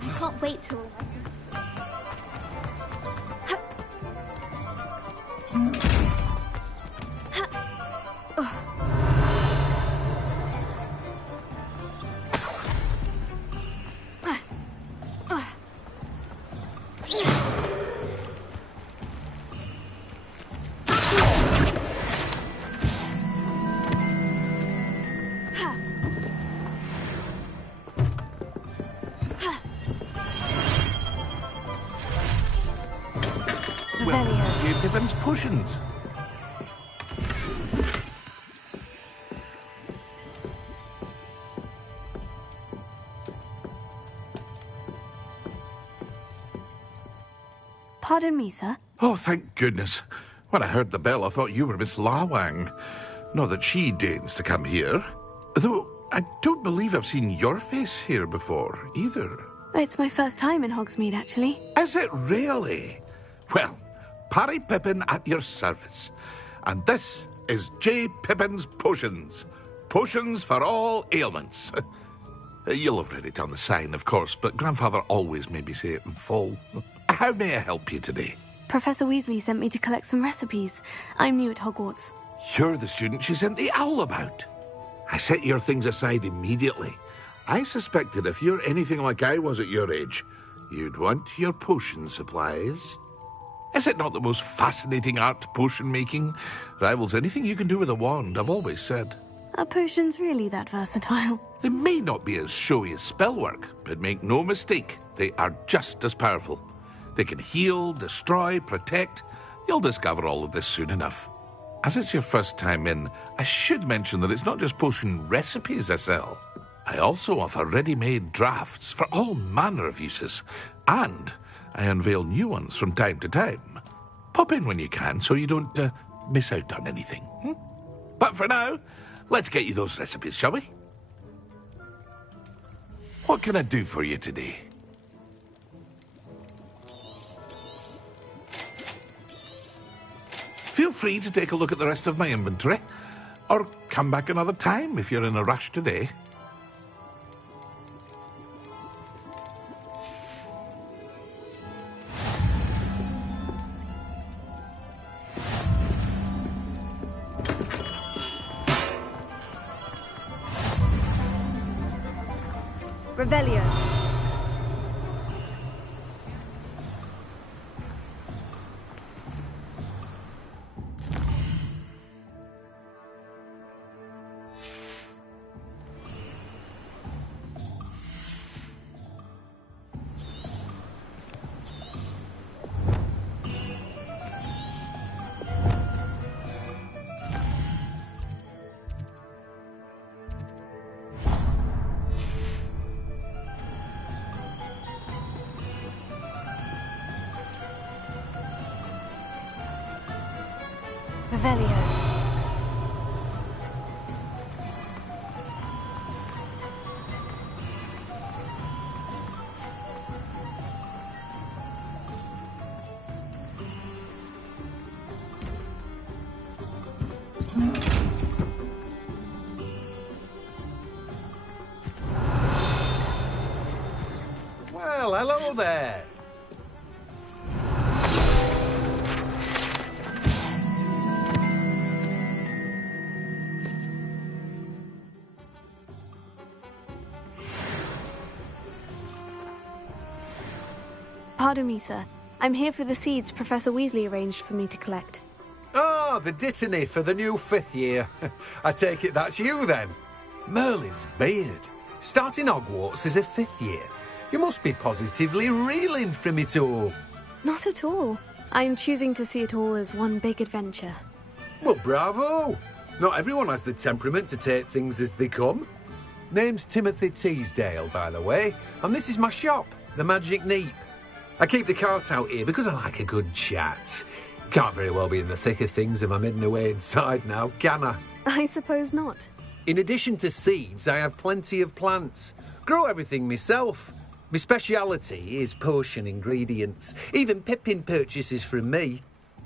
I can't wait till... Revelio. J. Pippin's potions. Pardon me, sir. Oh, thank goodness. When I heard the bell, I thought you were Miss Lawang. Not that she deigns to come here. Though, I don't believe I've seen your face here before, either. It's my first time in Hogsmeade, actually. Is it really? Well, Parry Pippin at your service. And this is J. Pippin's Potions. Potions for all ailments. You'll have read it on the sign, of course, but Grandfather always made me say it in full. How may I help you today? Professor Weasley sent me to collect some recipes. I'm new at Hogwarts. You're the student she sent the owl about. I set your things aside immediately. I suspected if you're anything like I was at your age, you'd want your potion supplies. Is it not the most fascinating art, potion making? Rivals anything you can do with a wand, I've always said. Are potions really that versatile? They may not be as showy as spellwork, but make no mistake, they are just as powerful. They can heal, destroy, protect. You'll discover all of this soon enough. As it's your first time in, I should mention that it's not just potion recipes I sell. I also offer ready-made drafts for all manner of uses, and I unveil new ones from time to time. Pop in when you can so you don't miss out on anything. But for now, let's get you those recipes, shall we? What can I do for you today? Feel free to take a look at the rest of my inventory, or come back another time if you're in a rush today. Revelio. Revelio. Well, hello there. Pardon me, sir. I'm here for the seeds Professor Weasley arranged for me to collect. Oh, the dittany for the new 5th year. I take it that's you, then. Merlin's beard. Starting Hogwarts as a 5th year. You must be positively reeling from it all. Not at all. I'm choosing to see it all as one big adventure. Well, bravo. Not everyone has the temperament to take things as they come. Name's Timothy Teasdale, by the way, and this is my shop, the Magic Neep. I keep the cart out here because I like a good chat. Can't very well be in the thick of things if I'm hidden away inside now, can I? I suppose not. In addition to seeds, I have plenty of plants. Grow everything myself. My speciality is potion ingredients. Even Pippin purchases from me.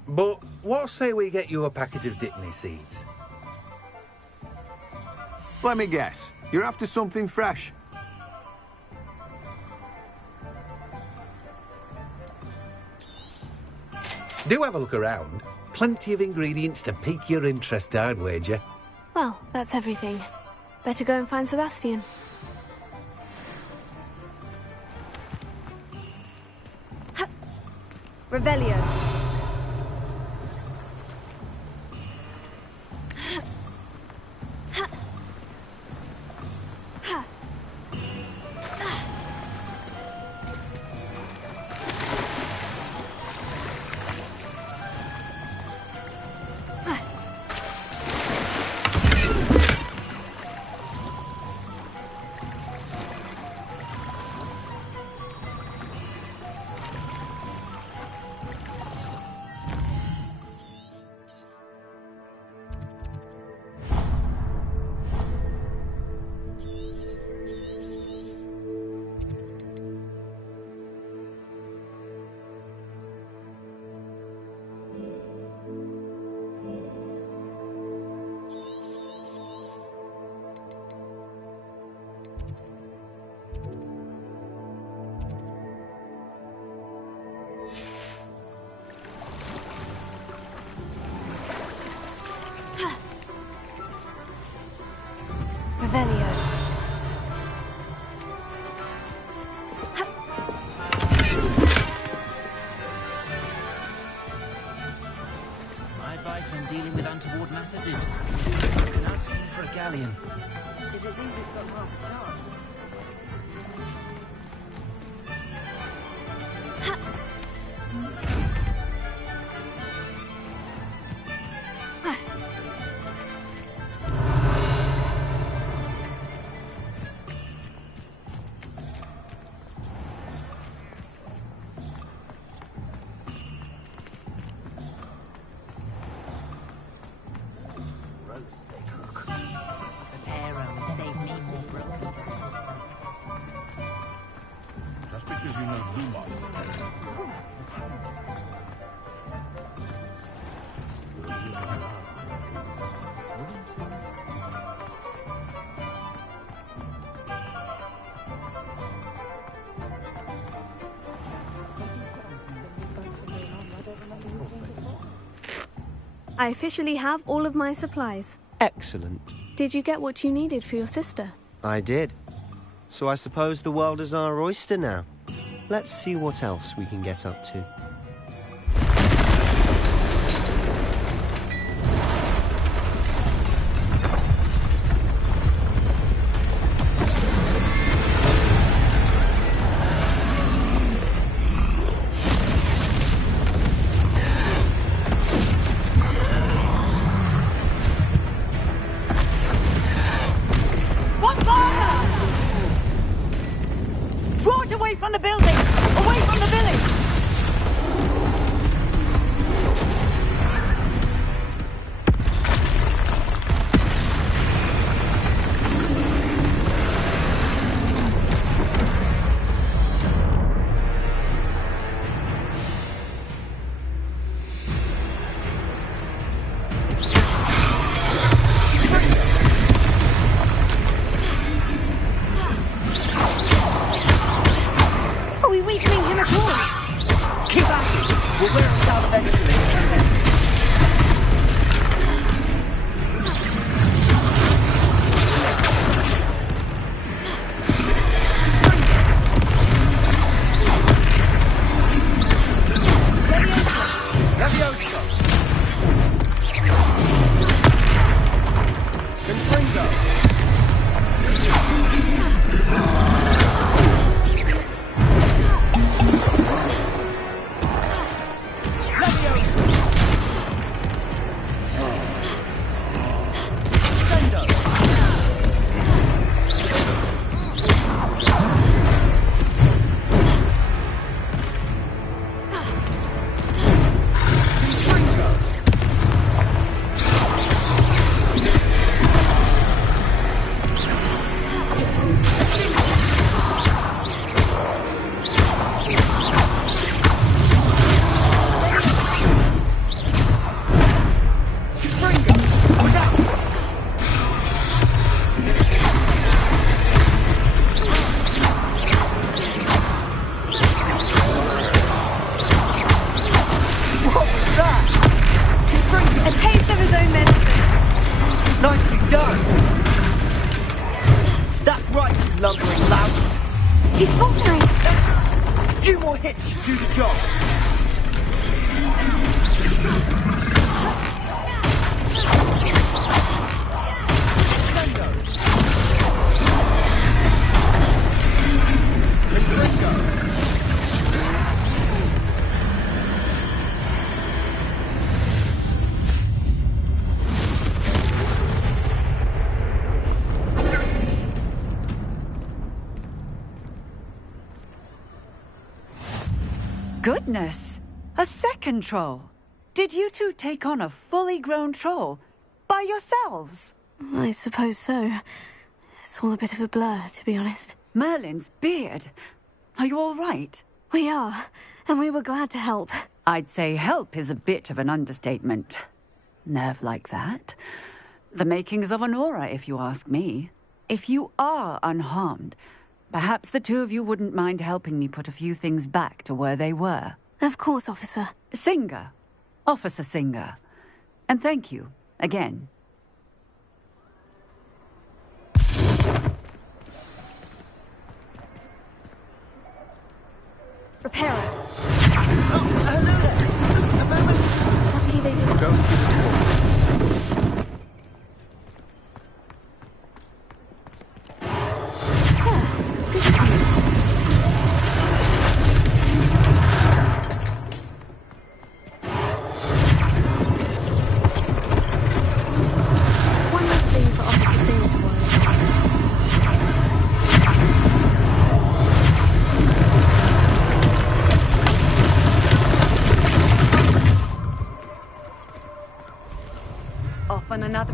But what say we get you a packet of dittany seeds? Let me guess. You're after something fresh. Do have a look around. Plenty of ingredients to pique your interest, I'd wager. Well, that's everything. Better go and find Sebastian. Revelio. matters is looking out for a galleon. Is it these that's got half a chance? Just because you know Lumos. I officially have all of my supplies. Excellent. Did you get what you needed for your sister? I did. So I suppose the world is our oyster now. Let's see what else we can get up to. Draw it away from the building! Away from the village! Are we weakening him at all? Keep at it! We'll wear him down eventually. A taste of his own medicine. Nicely done! That's right, you lumbering louts! He's faltering! A few more hits should do the job! Goodness! A second troll! Did you two take on a fully grown troll? By yourselves? I suppose so. It's all a bit of a blur, to be honest. Merlin's beard. Are you all right? We are, and we were glad to help. I'd say help is a bit of an understatement. Nerve like that. The makings of an aura, if you ask me. If you are unharmed, perhaps the two of you wouldn't mind helping me put a few things back to where they were. Of course, officer. Singer. Officer Singer. And thank you, again. Repairer. Oh, hello there! A moment! Lucky they didn't. Go to the door.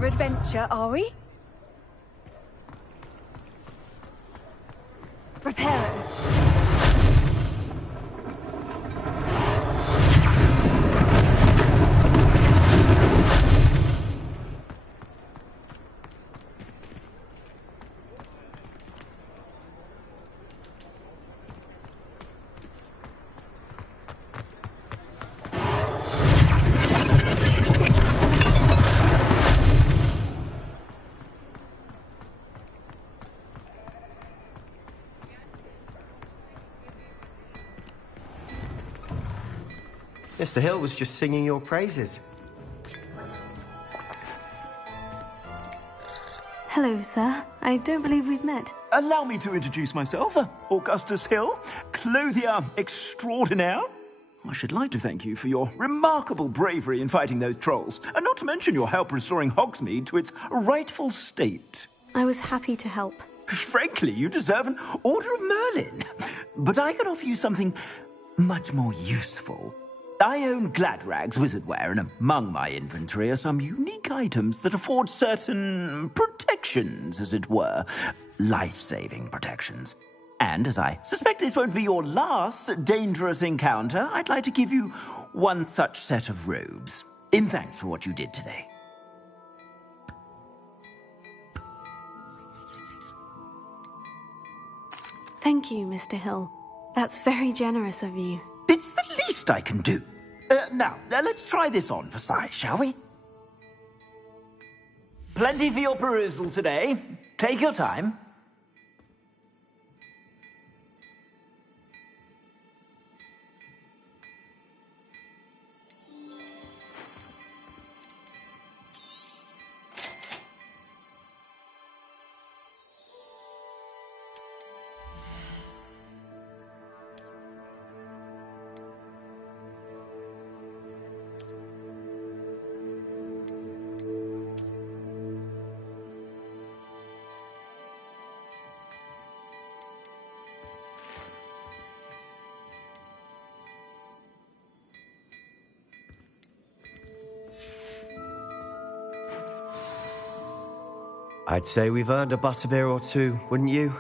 adventure, are we? Reparo. Mr. Hill was just singing your praises. Hello, sir. I don't believe we've met. Allow me to introduce myself, Augustus Hill, clothier extraordinaire. I should like to thank you for your remarkable bravery in fighting those trolls, and not to mention your help restoring Hogsmeade to its rightful state. I was happy to help. Frankly, you deserve an Order of Merlin. But I can offer you something much more useful. I own Gladrag's wizardware, and among my inventory are some unique items that afford certain protections, as it were. Life-saving protections. And as I suspect this won't be your last dangerous encounter, I'd like to give you one such set of robes, in thanks for what you did today. Thank you, Mr. Hill. That's very generous of you. It's the least I can do. Now, let's try this on for size, shall we? Plenty for your perusal today. Take your time. I'd say we've earned a butterbeer or two, wouldn't you?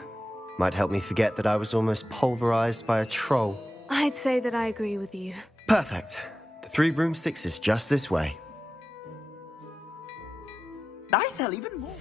Might help me forget that I was almost pulverized by a troll. I'd say that I agree with you. Perfect. The 3 broomsticks is just this way. I sell even more.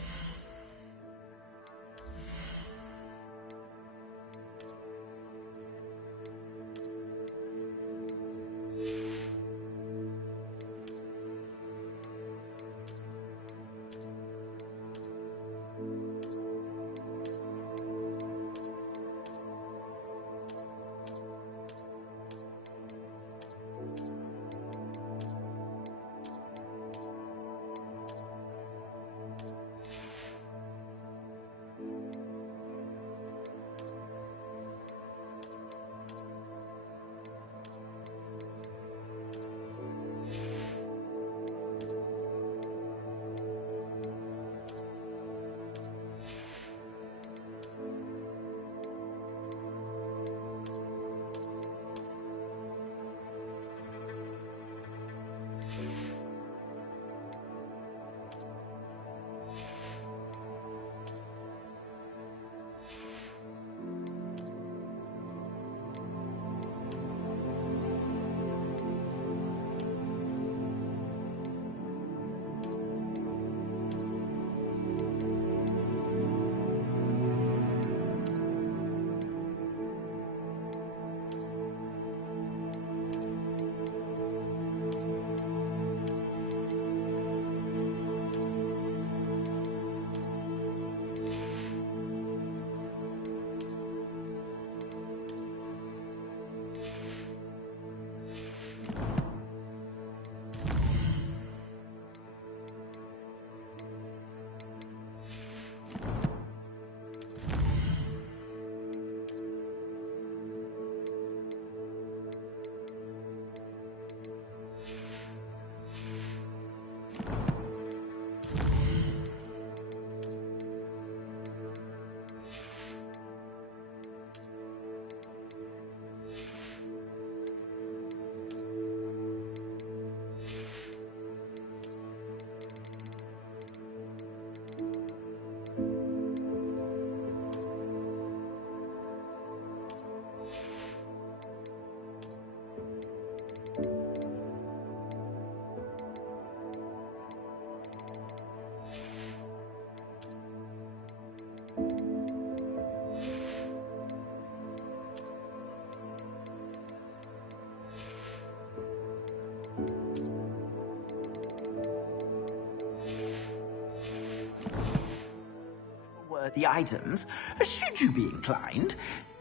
noteworthy items, should you be inclined,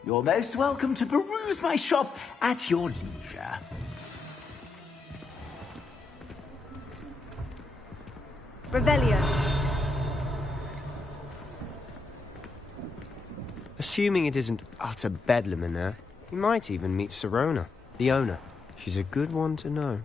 you're most welcome to peruse my shop at your leisure. Revelio. Assuming it isn't utter bedlam in there, you might even meet Sirona, the owner. She's a good one to know.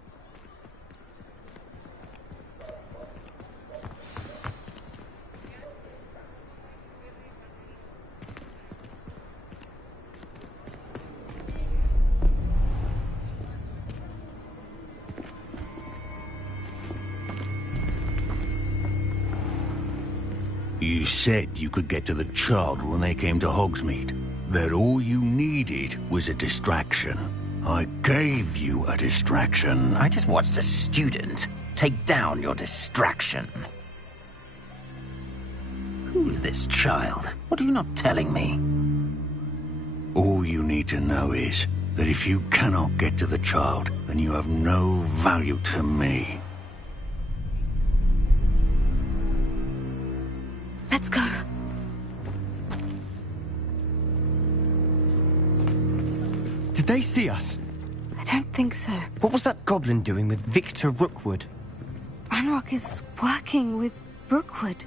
You said you could get to the child when they came to Hogsmeade. That all you needed was a distraction. I gave you a distraction. I just watched a student take down your distraction. Who's this child? What are you not telling me? All you need to know is that if you cannot get to the child, then you have no value to me. Let's go. Did they see us? I don't think so. What was that goblin doing with Victor Rookwood? Ranrock is working with Rookwood.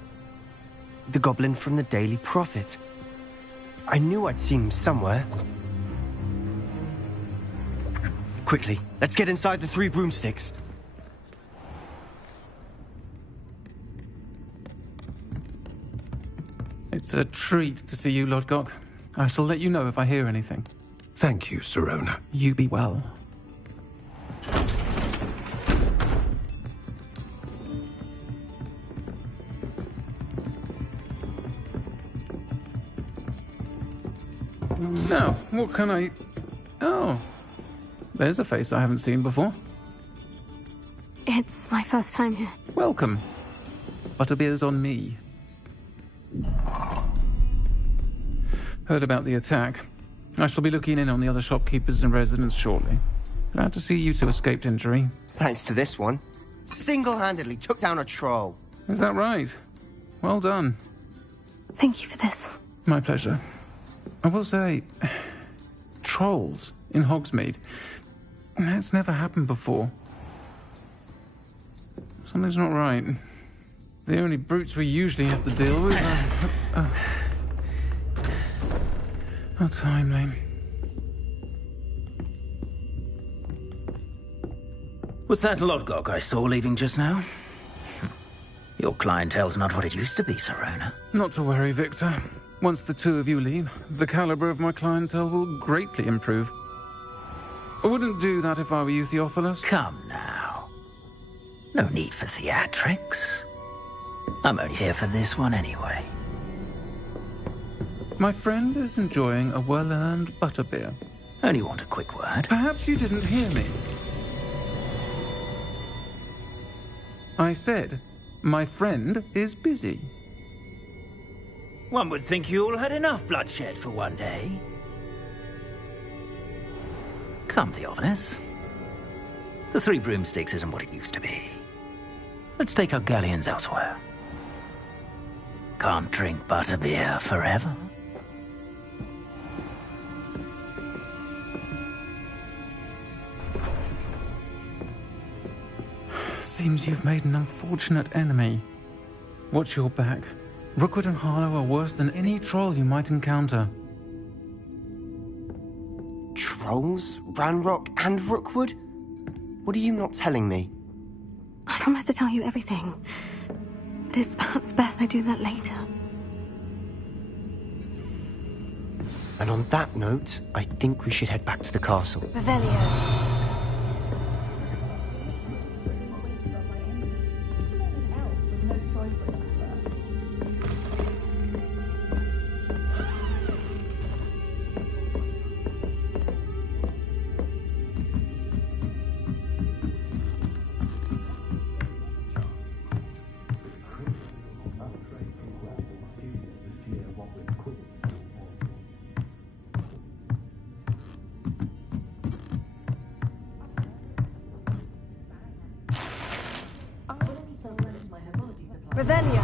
The goblin from the Daily Prophet. I knew I'd seen him somewhere. Quickly, let's get inside the 3 broomsticks. It's a treat to see you, Lodgok. I shall let you know if I hear anything. Thank you, Sirona. You be well. Now, what can I... Oh, there's a face I haven't seen before. It's my first time here. Welcome. Butterbeer's on me. Heard about the attack. I shall be looking in on the other shopkeepers and residents shortly. Glad to see you two escaped injury. Thanks to this one. Single-handedly took down a troll. Is that right? Well done. Thank you for this. My pleasure. I will say, trolls in Hogsmeade. That's never happened before. Something's not right. The only brutes we usually have to deal with are... How timely. Was that Lodgok I saw leaving just now? Your clientele's not what it used to be, Sirona. Not to worry, Victor. Once the two of you leave, the caliber of my clientele will greatly improve. I wouldn't do that if I were you, Theophilus. Come now. No need for theatrics. I'm only here for this one anyway. My friend is enjoying a well-earned butterbeer. Only want a quick word. Perhaps you didn't hear me. I said, my friend is busy. One would think you all had enough bloodshed for one day. Come, Theophilus. The 3 broomsticks isn't what it used to be. Let's take our galleons elsewhere. Can't drink butterbeer forever. Seems you've made an unfortunate enemy. Watch your back. Rookwood and Harlow are worse than any troll you might encounter. Trolls? Ranrock and Rookwood? What are you not telling me? I promise to tell you everything. But it's perhaps best I do that later. And on that note, I think we should head back to the castle. Revelio. Revelio.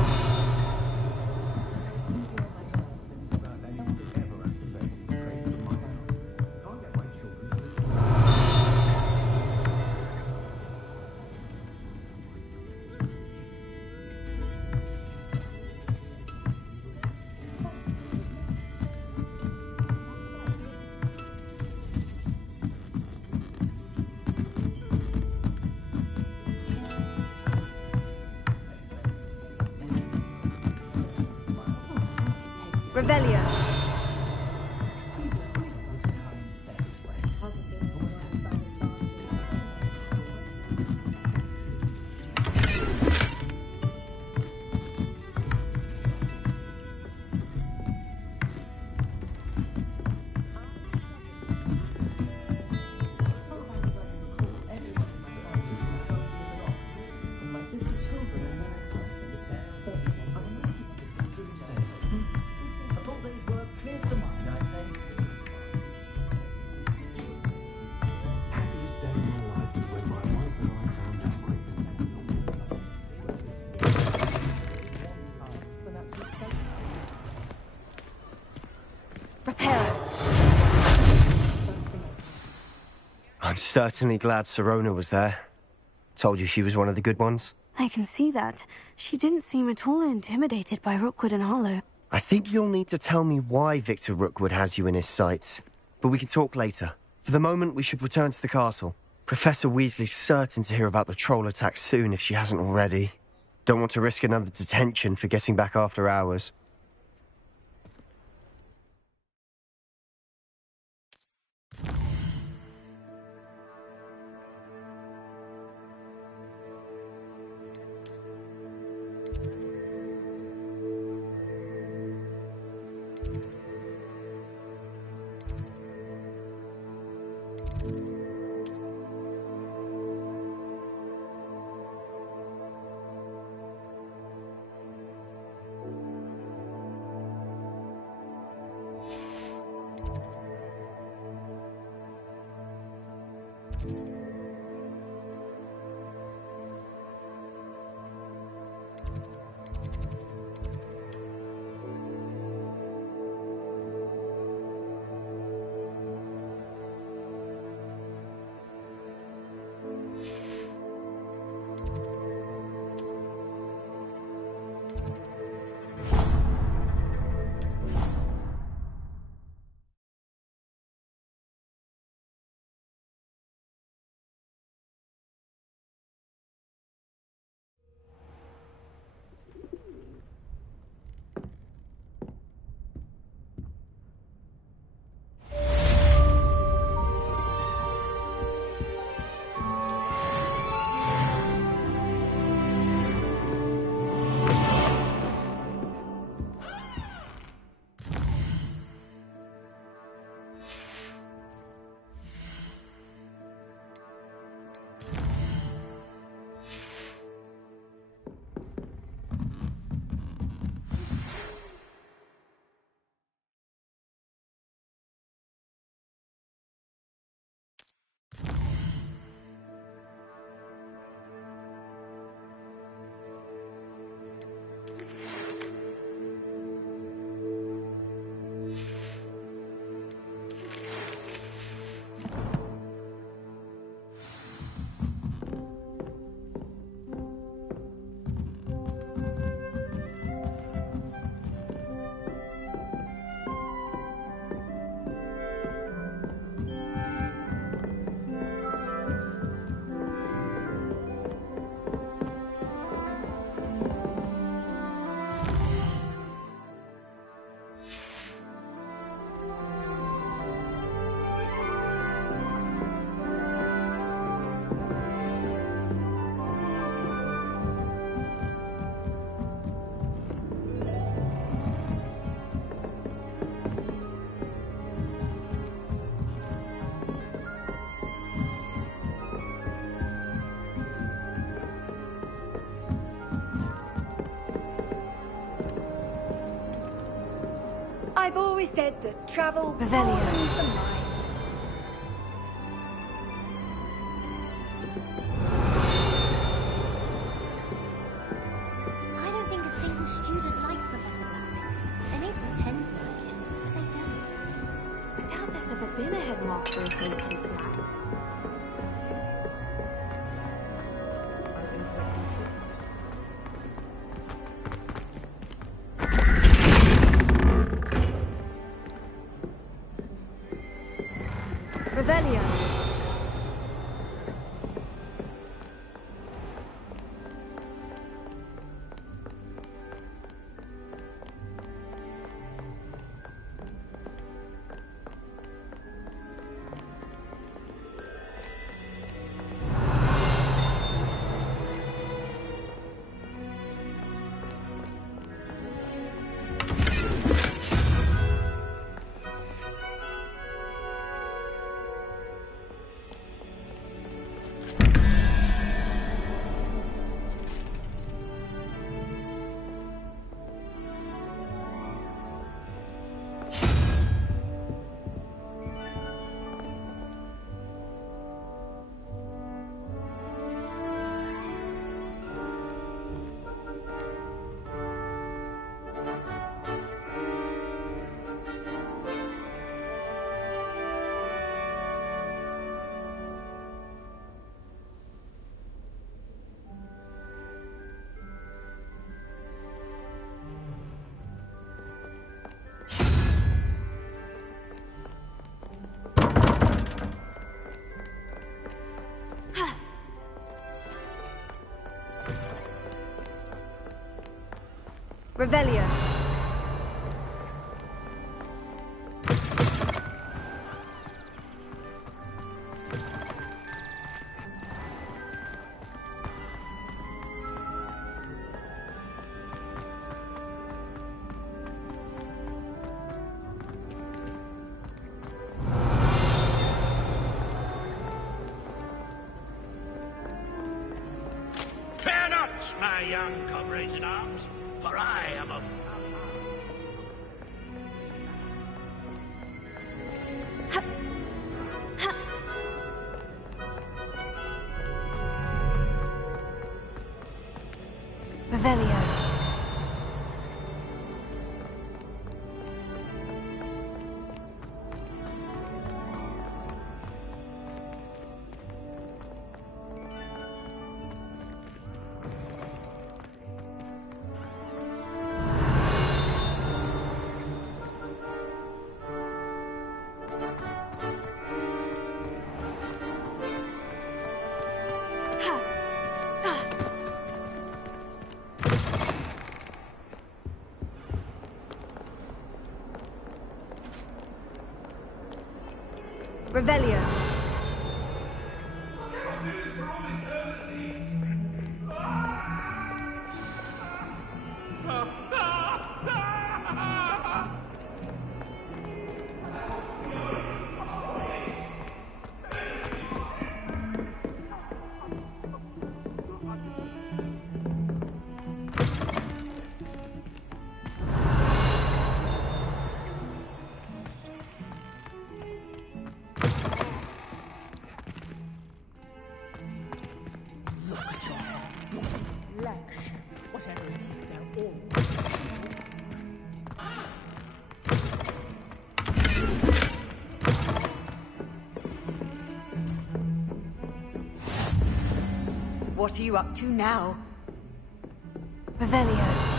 Revelio. I'm certainly glad Sirona was there. Told you she was one of the good ones. I can see that. She didn't seem at all intimidated by Rookwood and Hollow. I think you'll need to tell me why Victor Rookwood has you in his sights. But we can talk later. For the moment, we should return to the castle. Professor Weasley's certain to hear about the troll attack soon if she hasn't already. Don't want to risk another detention for getting back after hours. I've always said that travel Revelio. broadens the mind. I don't think a single student likes Professor Black. They may pretend to like him, but they don't. I doubt there's ever been a headmaster who hated Black. Revelio. Revelio. Fear not, my young comrades in arms, for I am a... Revelio. Revelio. What are you up to now? Revelio.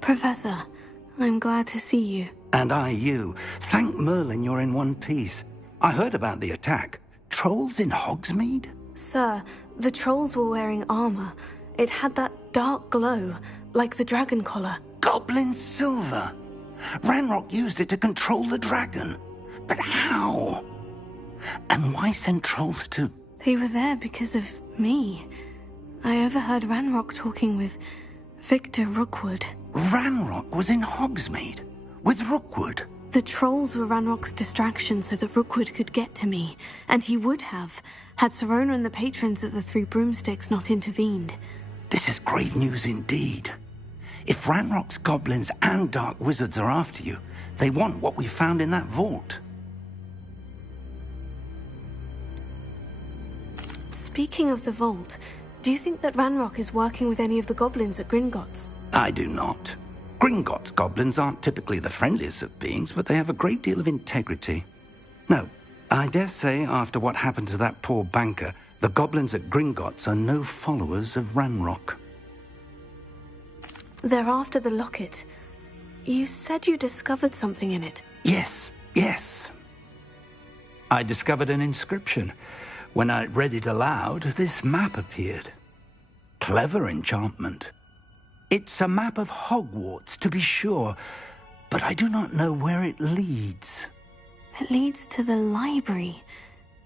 Professor, I'm glad to see you. And I you. Thank Merlin you're in one piece. I heard about the attack. Trolls in Hogsmeade? Sir, the trolls were wearing armor. It had that dark glow, like the dragon collar. Goblin silver! Ranrock used it to control the dragon. But how? And why send trolls to... They were there because of me. I overheard Ranrock talking with Victor Rookwood. Ranrock was in Hogsmeade? With Rookwood? The trolls were Ranrock's distraction so that Rookwood could get to me. And he would have, had Serona and the patrons at the Three Broomsticks not intervened. This is grave news indeed. If Ranrock's goblins and dark wizards are after you, they want what we found in that vault. Speaking of the vault, do you think that Ranrock is working with any of the goblins at Gringotts? I do not. Gringotts goblins aren't typically the friendliest of beings, but they have a great deal of integrity. No, I dare say after what happened to that poor banker, the goblins at Gringotts are no followers of Ranrock. They're after the locket. You said you discovered something in it. Yes. I discovered an inscription. When I read it aloud, this map appeared. Clever enchantment. It's a map of Hogwarts, to be sure, but I do not know where it leads. It leads to the library.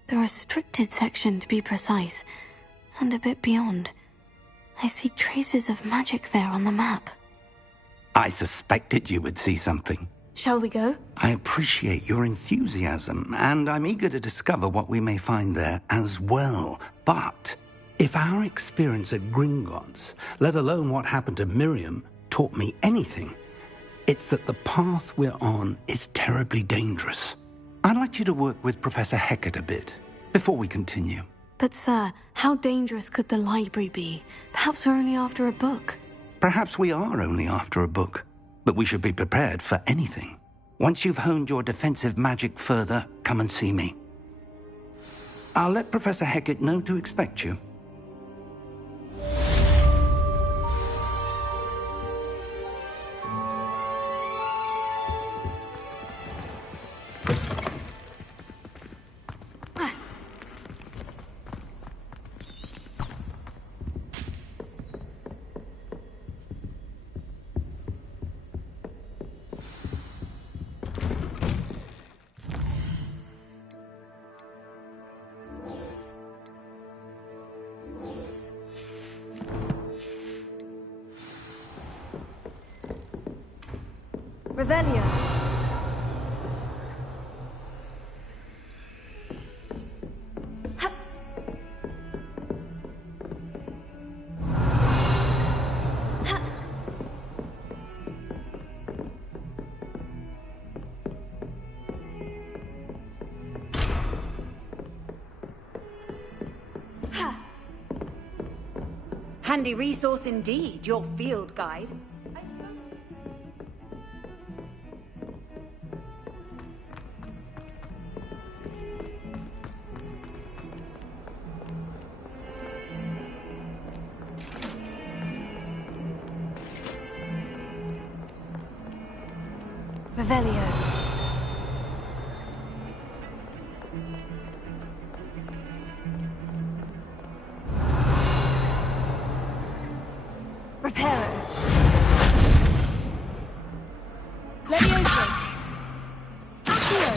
The restricted section, to be precise, and a bit beyond. I see traces of magic there on the map. I suspected you would see something. Shall we go? I appreciate your enthusiasm, and I'm eager to discover what we may find there as well. But if our experience at Gringotts, let alone what happened to Miriam, taught me anything, it's that the path we're on is terribly dangerous. I'd like you to work with Professor Hecat a bit before we continue. But sir, how dangerous could the library be? Perhaps we're only after a book. Perhaps we are only after a book, but we should be prepared for anything. Once you've honed your defensive magic further, come and see me. I'll let Professor Hecat know to expect you. Revelio. Handy resource indeed, your field guide. Revelio. Reparo. Levioso. Accio.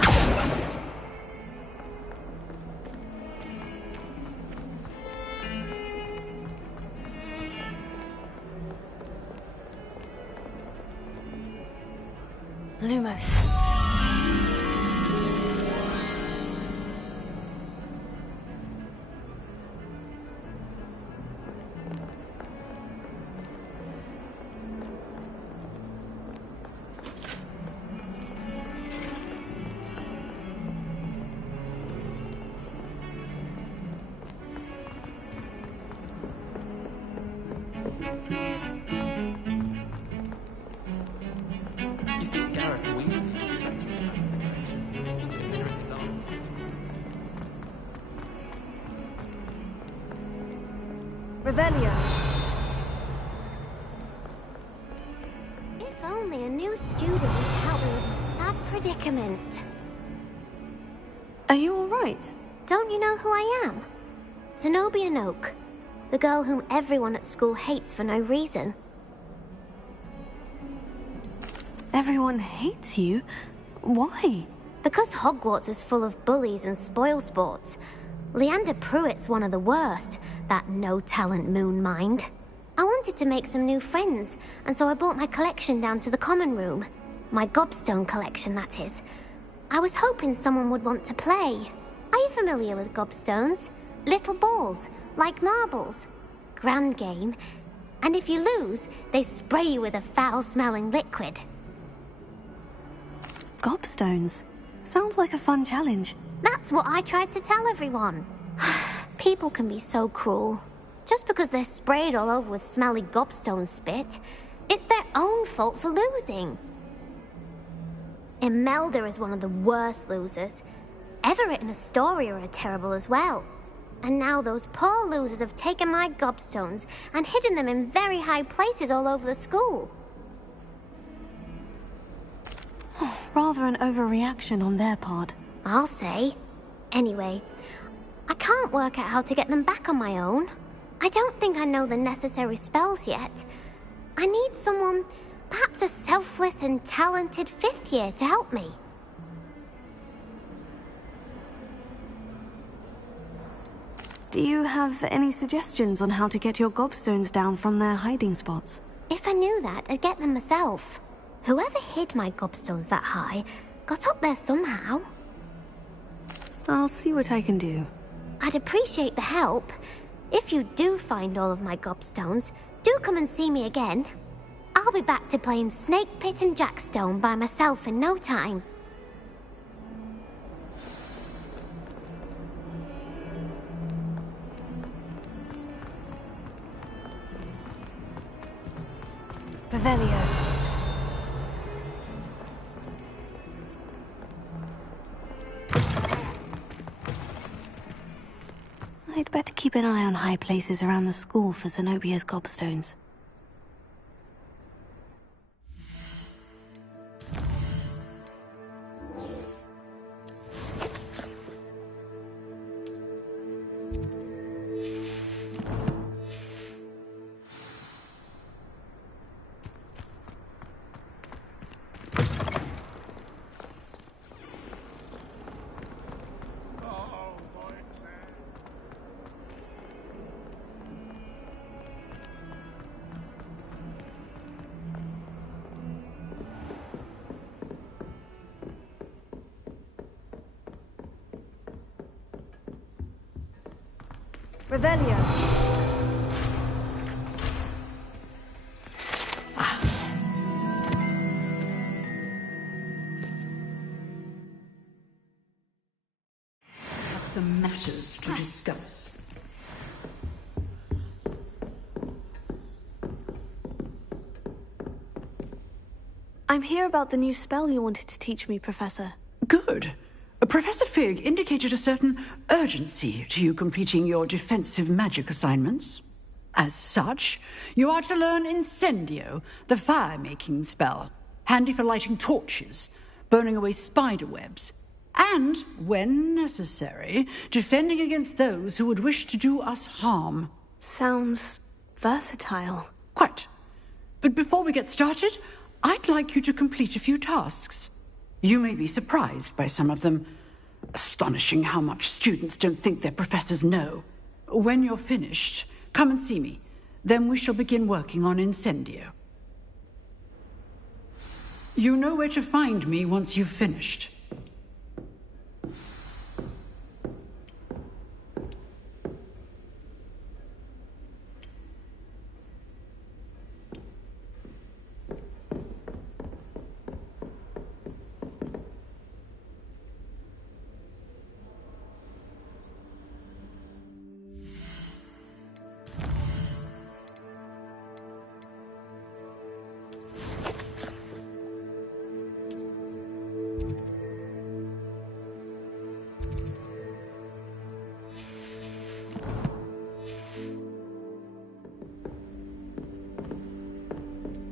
Lumos. You think Gareth Weasley would be better at transformation, considering his arm? Revelio. If only a new student would help me with my sad predicament. Are you all right? Don't you know who I am? Zenobia Noak, the girl whom everyone at school hates for no reason. Everyone hates you? Why? Because Hogwarts is full of bullies and spoilsports. Leander Pruitt's one of the worst, that no-talent moon mind. I wanted to make some new friends, and so I brought my collection down to the common room. My gobstone collection, that is. I was hoping someone would want to play. Are you familiar with gobstones? Little balls, like marbles. Grand game. And if you lose, they spray you with a foul-smelling liquid. Gobstones. Sounds like a fun challenge. That's what I tried to tell everyone. People can be so cruel. Just because they're sprayed all over with smelly gobstone spit, it's their own fault for losing. Imelda is one of the worst losers. Everett and Astoria are terrible as well. And now those poor losers have taken my gobstones and hidden them in very high places all over the school. Rather an overreaction on their part. I'll say. Anyway, I can't work out how to get them back on my own. I don't think I know the necessary spells yet. I need someone, perhaps a selfless and talented fifth year to help me. Do you have any suggestions on how to get your gobstones down from their hiding spots? If I knew that, I'd get them myself. Whoever hid my gobstones that high got up there somehow. I'll see what I can do. I'd appreciate the help. If you do find all of my gobstones, do come and see me again. I'll be back to playing Snake Pit and Jackstone by myself in no time. Revelio. I'd better keep an eye on high places around the school for Zenobia's gobstones. Revelio. Have some matters to discuss. I'm here about the new spell you wanted to teach me, Professor. Good. Professor Fig indicated a certain urgency to you completing your defensive magic assignments. As such, you are to learn Incendio, the fire-making spell, handy for lighting torches, burning away spider webs, and, when necessary, defending against those who would wish to do us harm. Sounds versatile. Quite. But before we get started, I'd like you to complete a few tasks. You may be surprised by some of them. Astonishing how much students don't think their professors know. When you're finished, come and see me. Then we shall begin working on Incendio. You know where to find me once you've finished.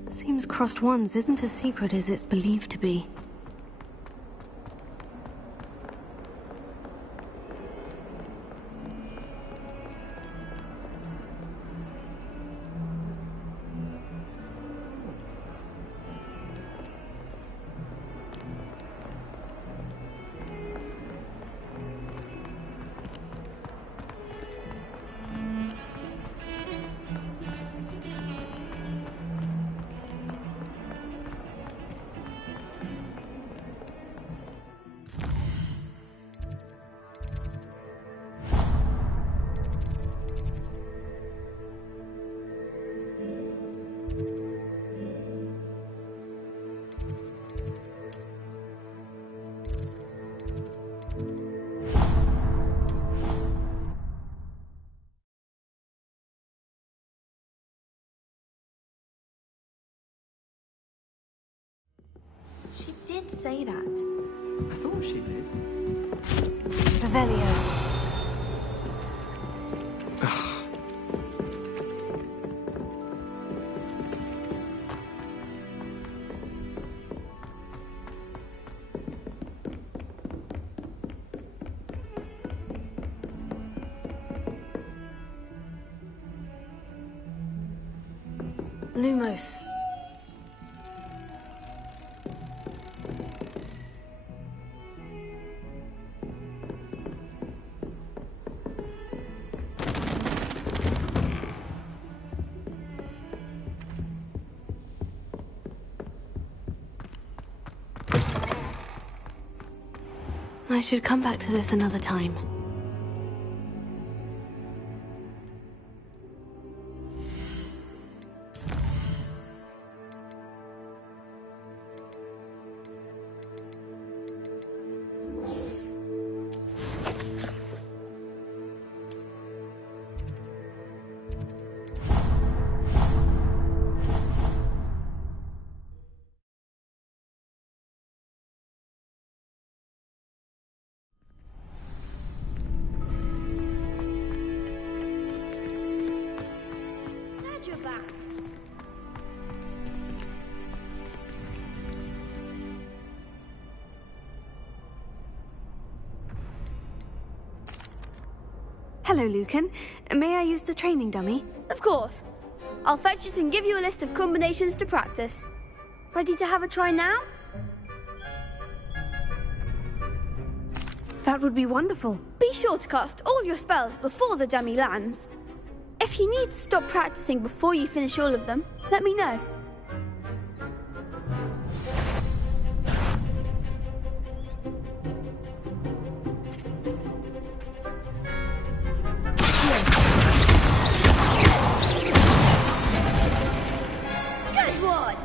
Seems crossed ones isn't as secret as it's believed to be. She did say that. I thought she did. Revelio. Lumos. I should come back to this another time. Hello, Lucan. May I use the training dummy? Of course. I'll fetch it and give you a list of combinations to practice. Ready to have a try now? That would be wonderful. Be sure to cast all your spells before the dummy lands. If you need to stop practicing before you finish all of them, let me know. Good one!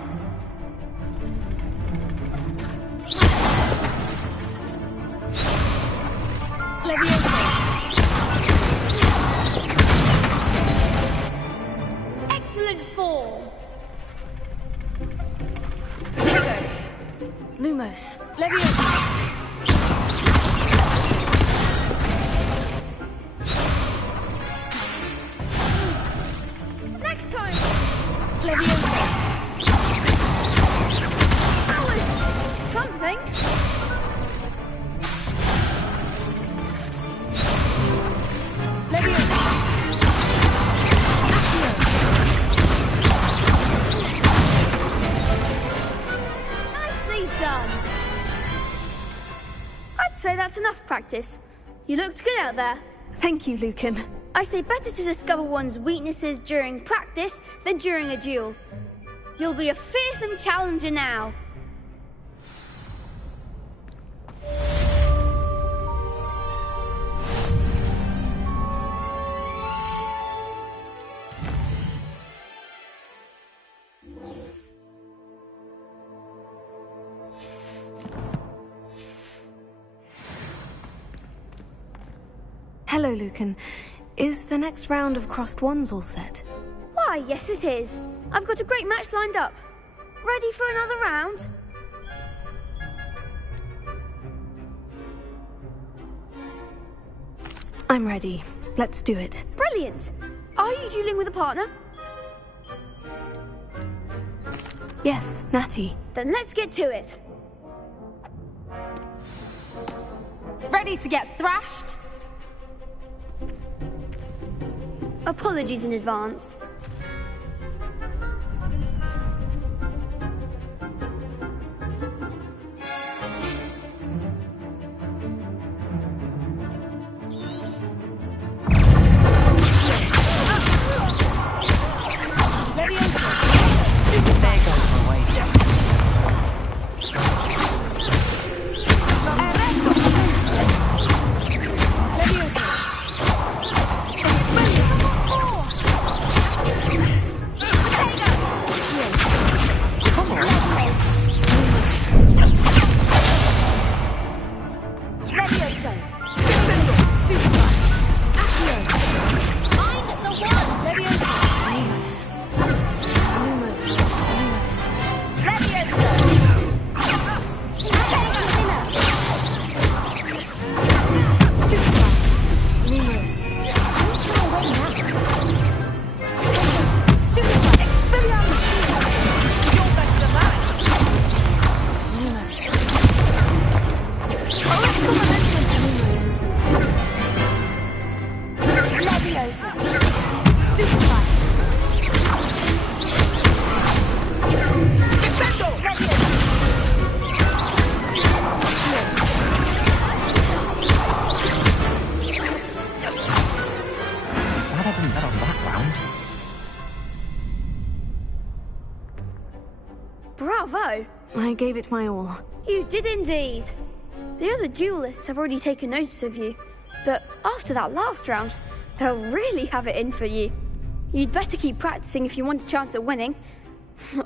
Excellent form! Lumos. Leviosa. Next time! Leviosa. That was something. Nicely done. I'd say that's enough practice. You looked good out there. Thank you, Lucan. I say better to discover one's weaknesses during practice than during a duel. You'll be a fearsome challenger now. Hello, Lucan. Is the next round of crossed wands all set? Why, yes it is. I've got a great match lined up. Ready for another round? I'm ready. Let's do it. Brilliant. Are you dueling with a partner? Yes, Natty. Then let's get to it. Ready to get thrashed? Apologies in advance. Bravo! I gave it my all. You did indeed. The other duelists have already taken notice of you, but after that last round, they'll really have it in for you. You'd better keep practicing if you want a chance at winning,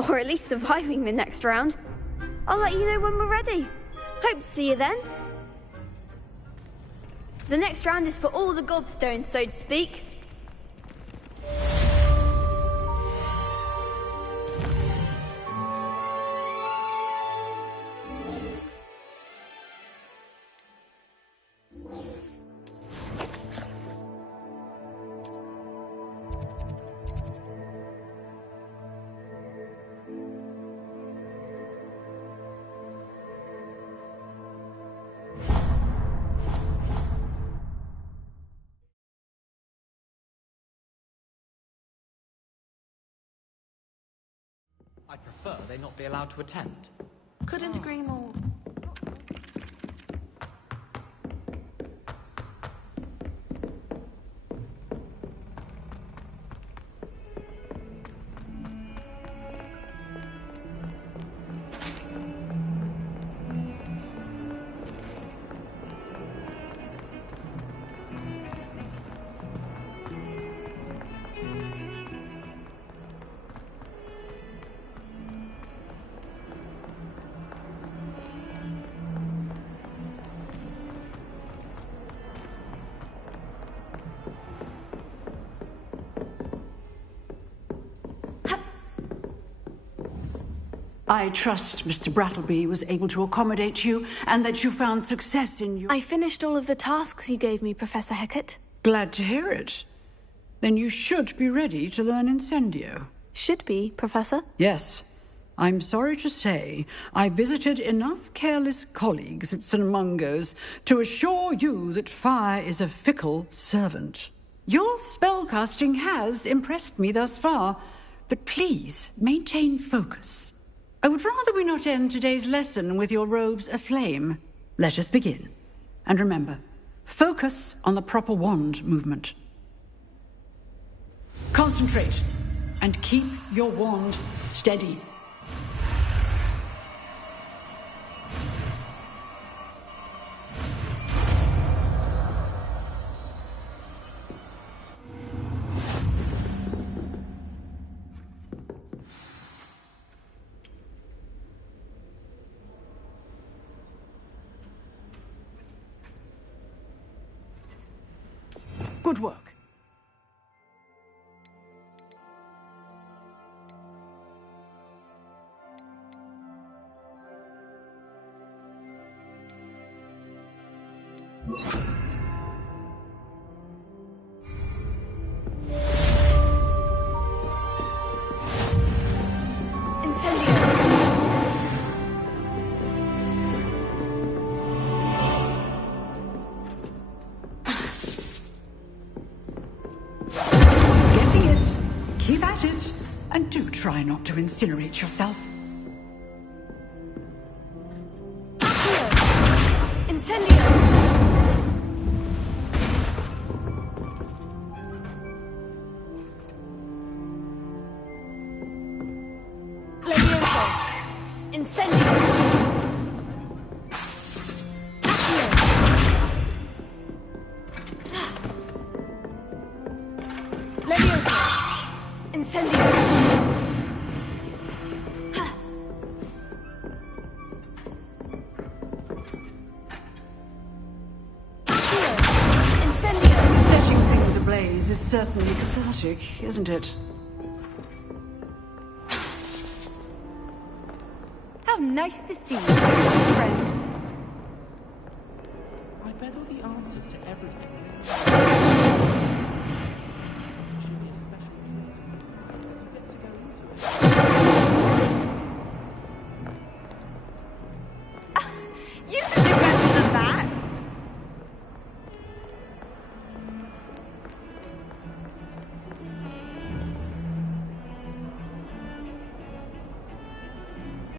or at least surviving the next round. I'll let you know when we're ready. Hope to see you then. The next round is for all the gobstones, so to speak. prefer they not be allowed to attend. Couldn't agree more. I trust Mr. Brattleby was able to accommodate you and that you found success in your... I finished all of the tasks you gave me, Professor Hecat. Glad to hear it. Then you should be ready to learn Incendio. Should be, Professor? Yes. I'm sorry to say, I visited enough careless colleagues at St. Mungo's to assure you that fire is a fickle servant. Your spellcasting has impressed me thus far, but please maintain focus. I would rather we not end today's lesson with your robes aflame. Let us begin. And remember, focus on the proper wand movement. Concentrate, and keep your wand steady. Good work. Getting it. Keep at it. And do try not to incinerate yourself. Incendio! Levioso! Incendio! Levioso! Incendio! Setting things ablaze is certainly cathartic, isn't it? How nice to see you, friend. I bet all the answers to everything. You can do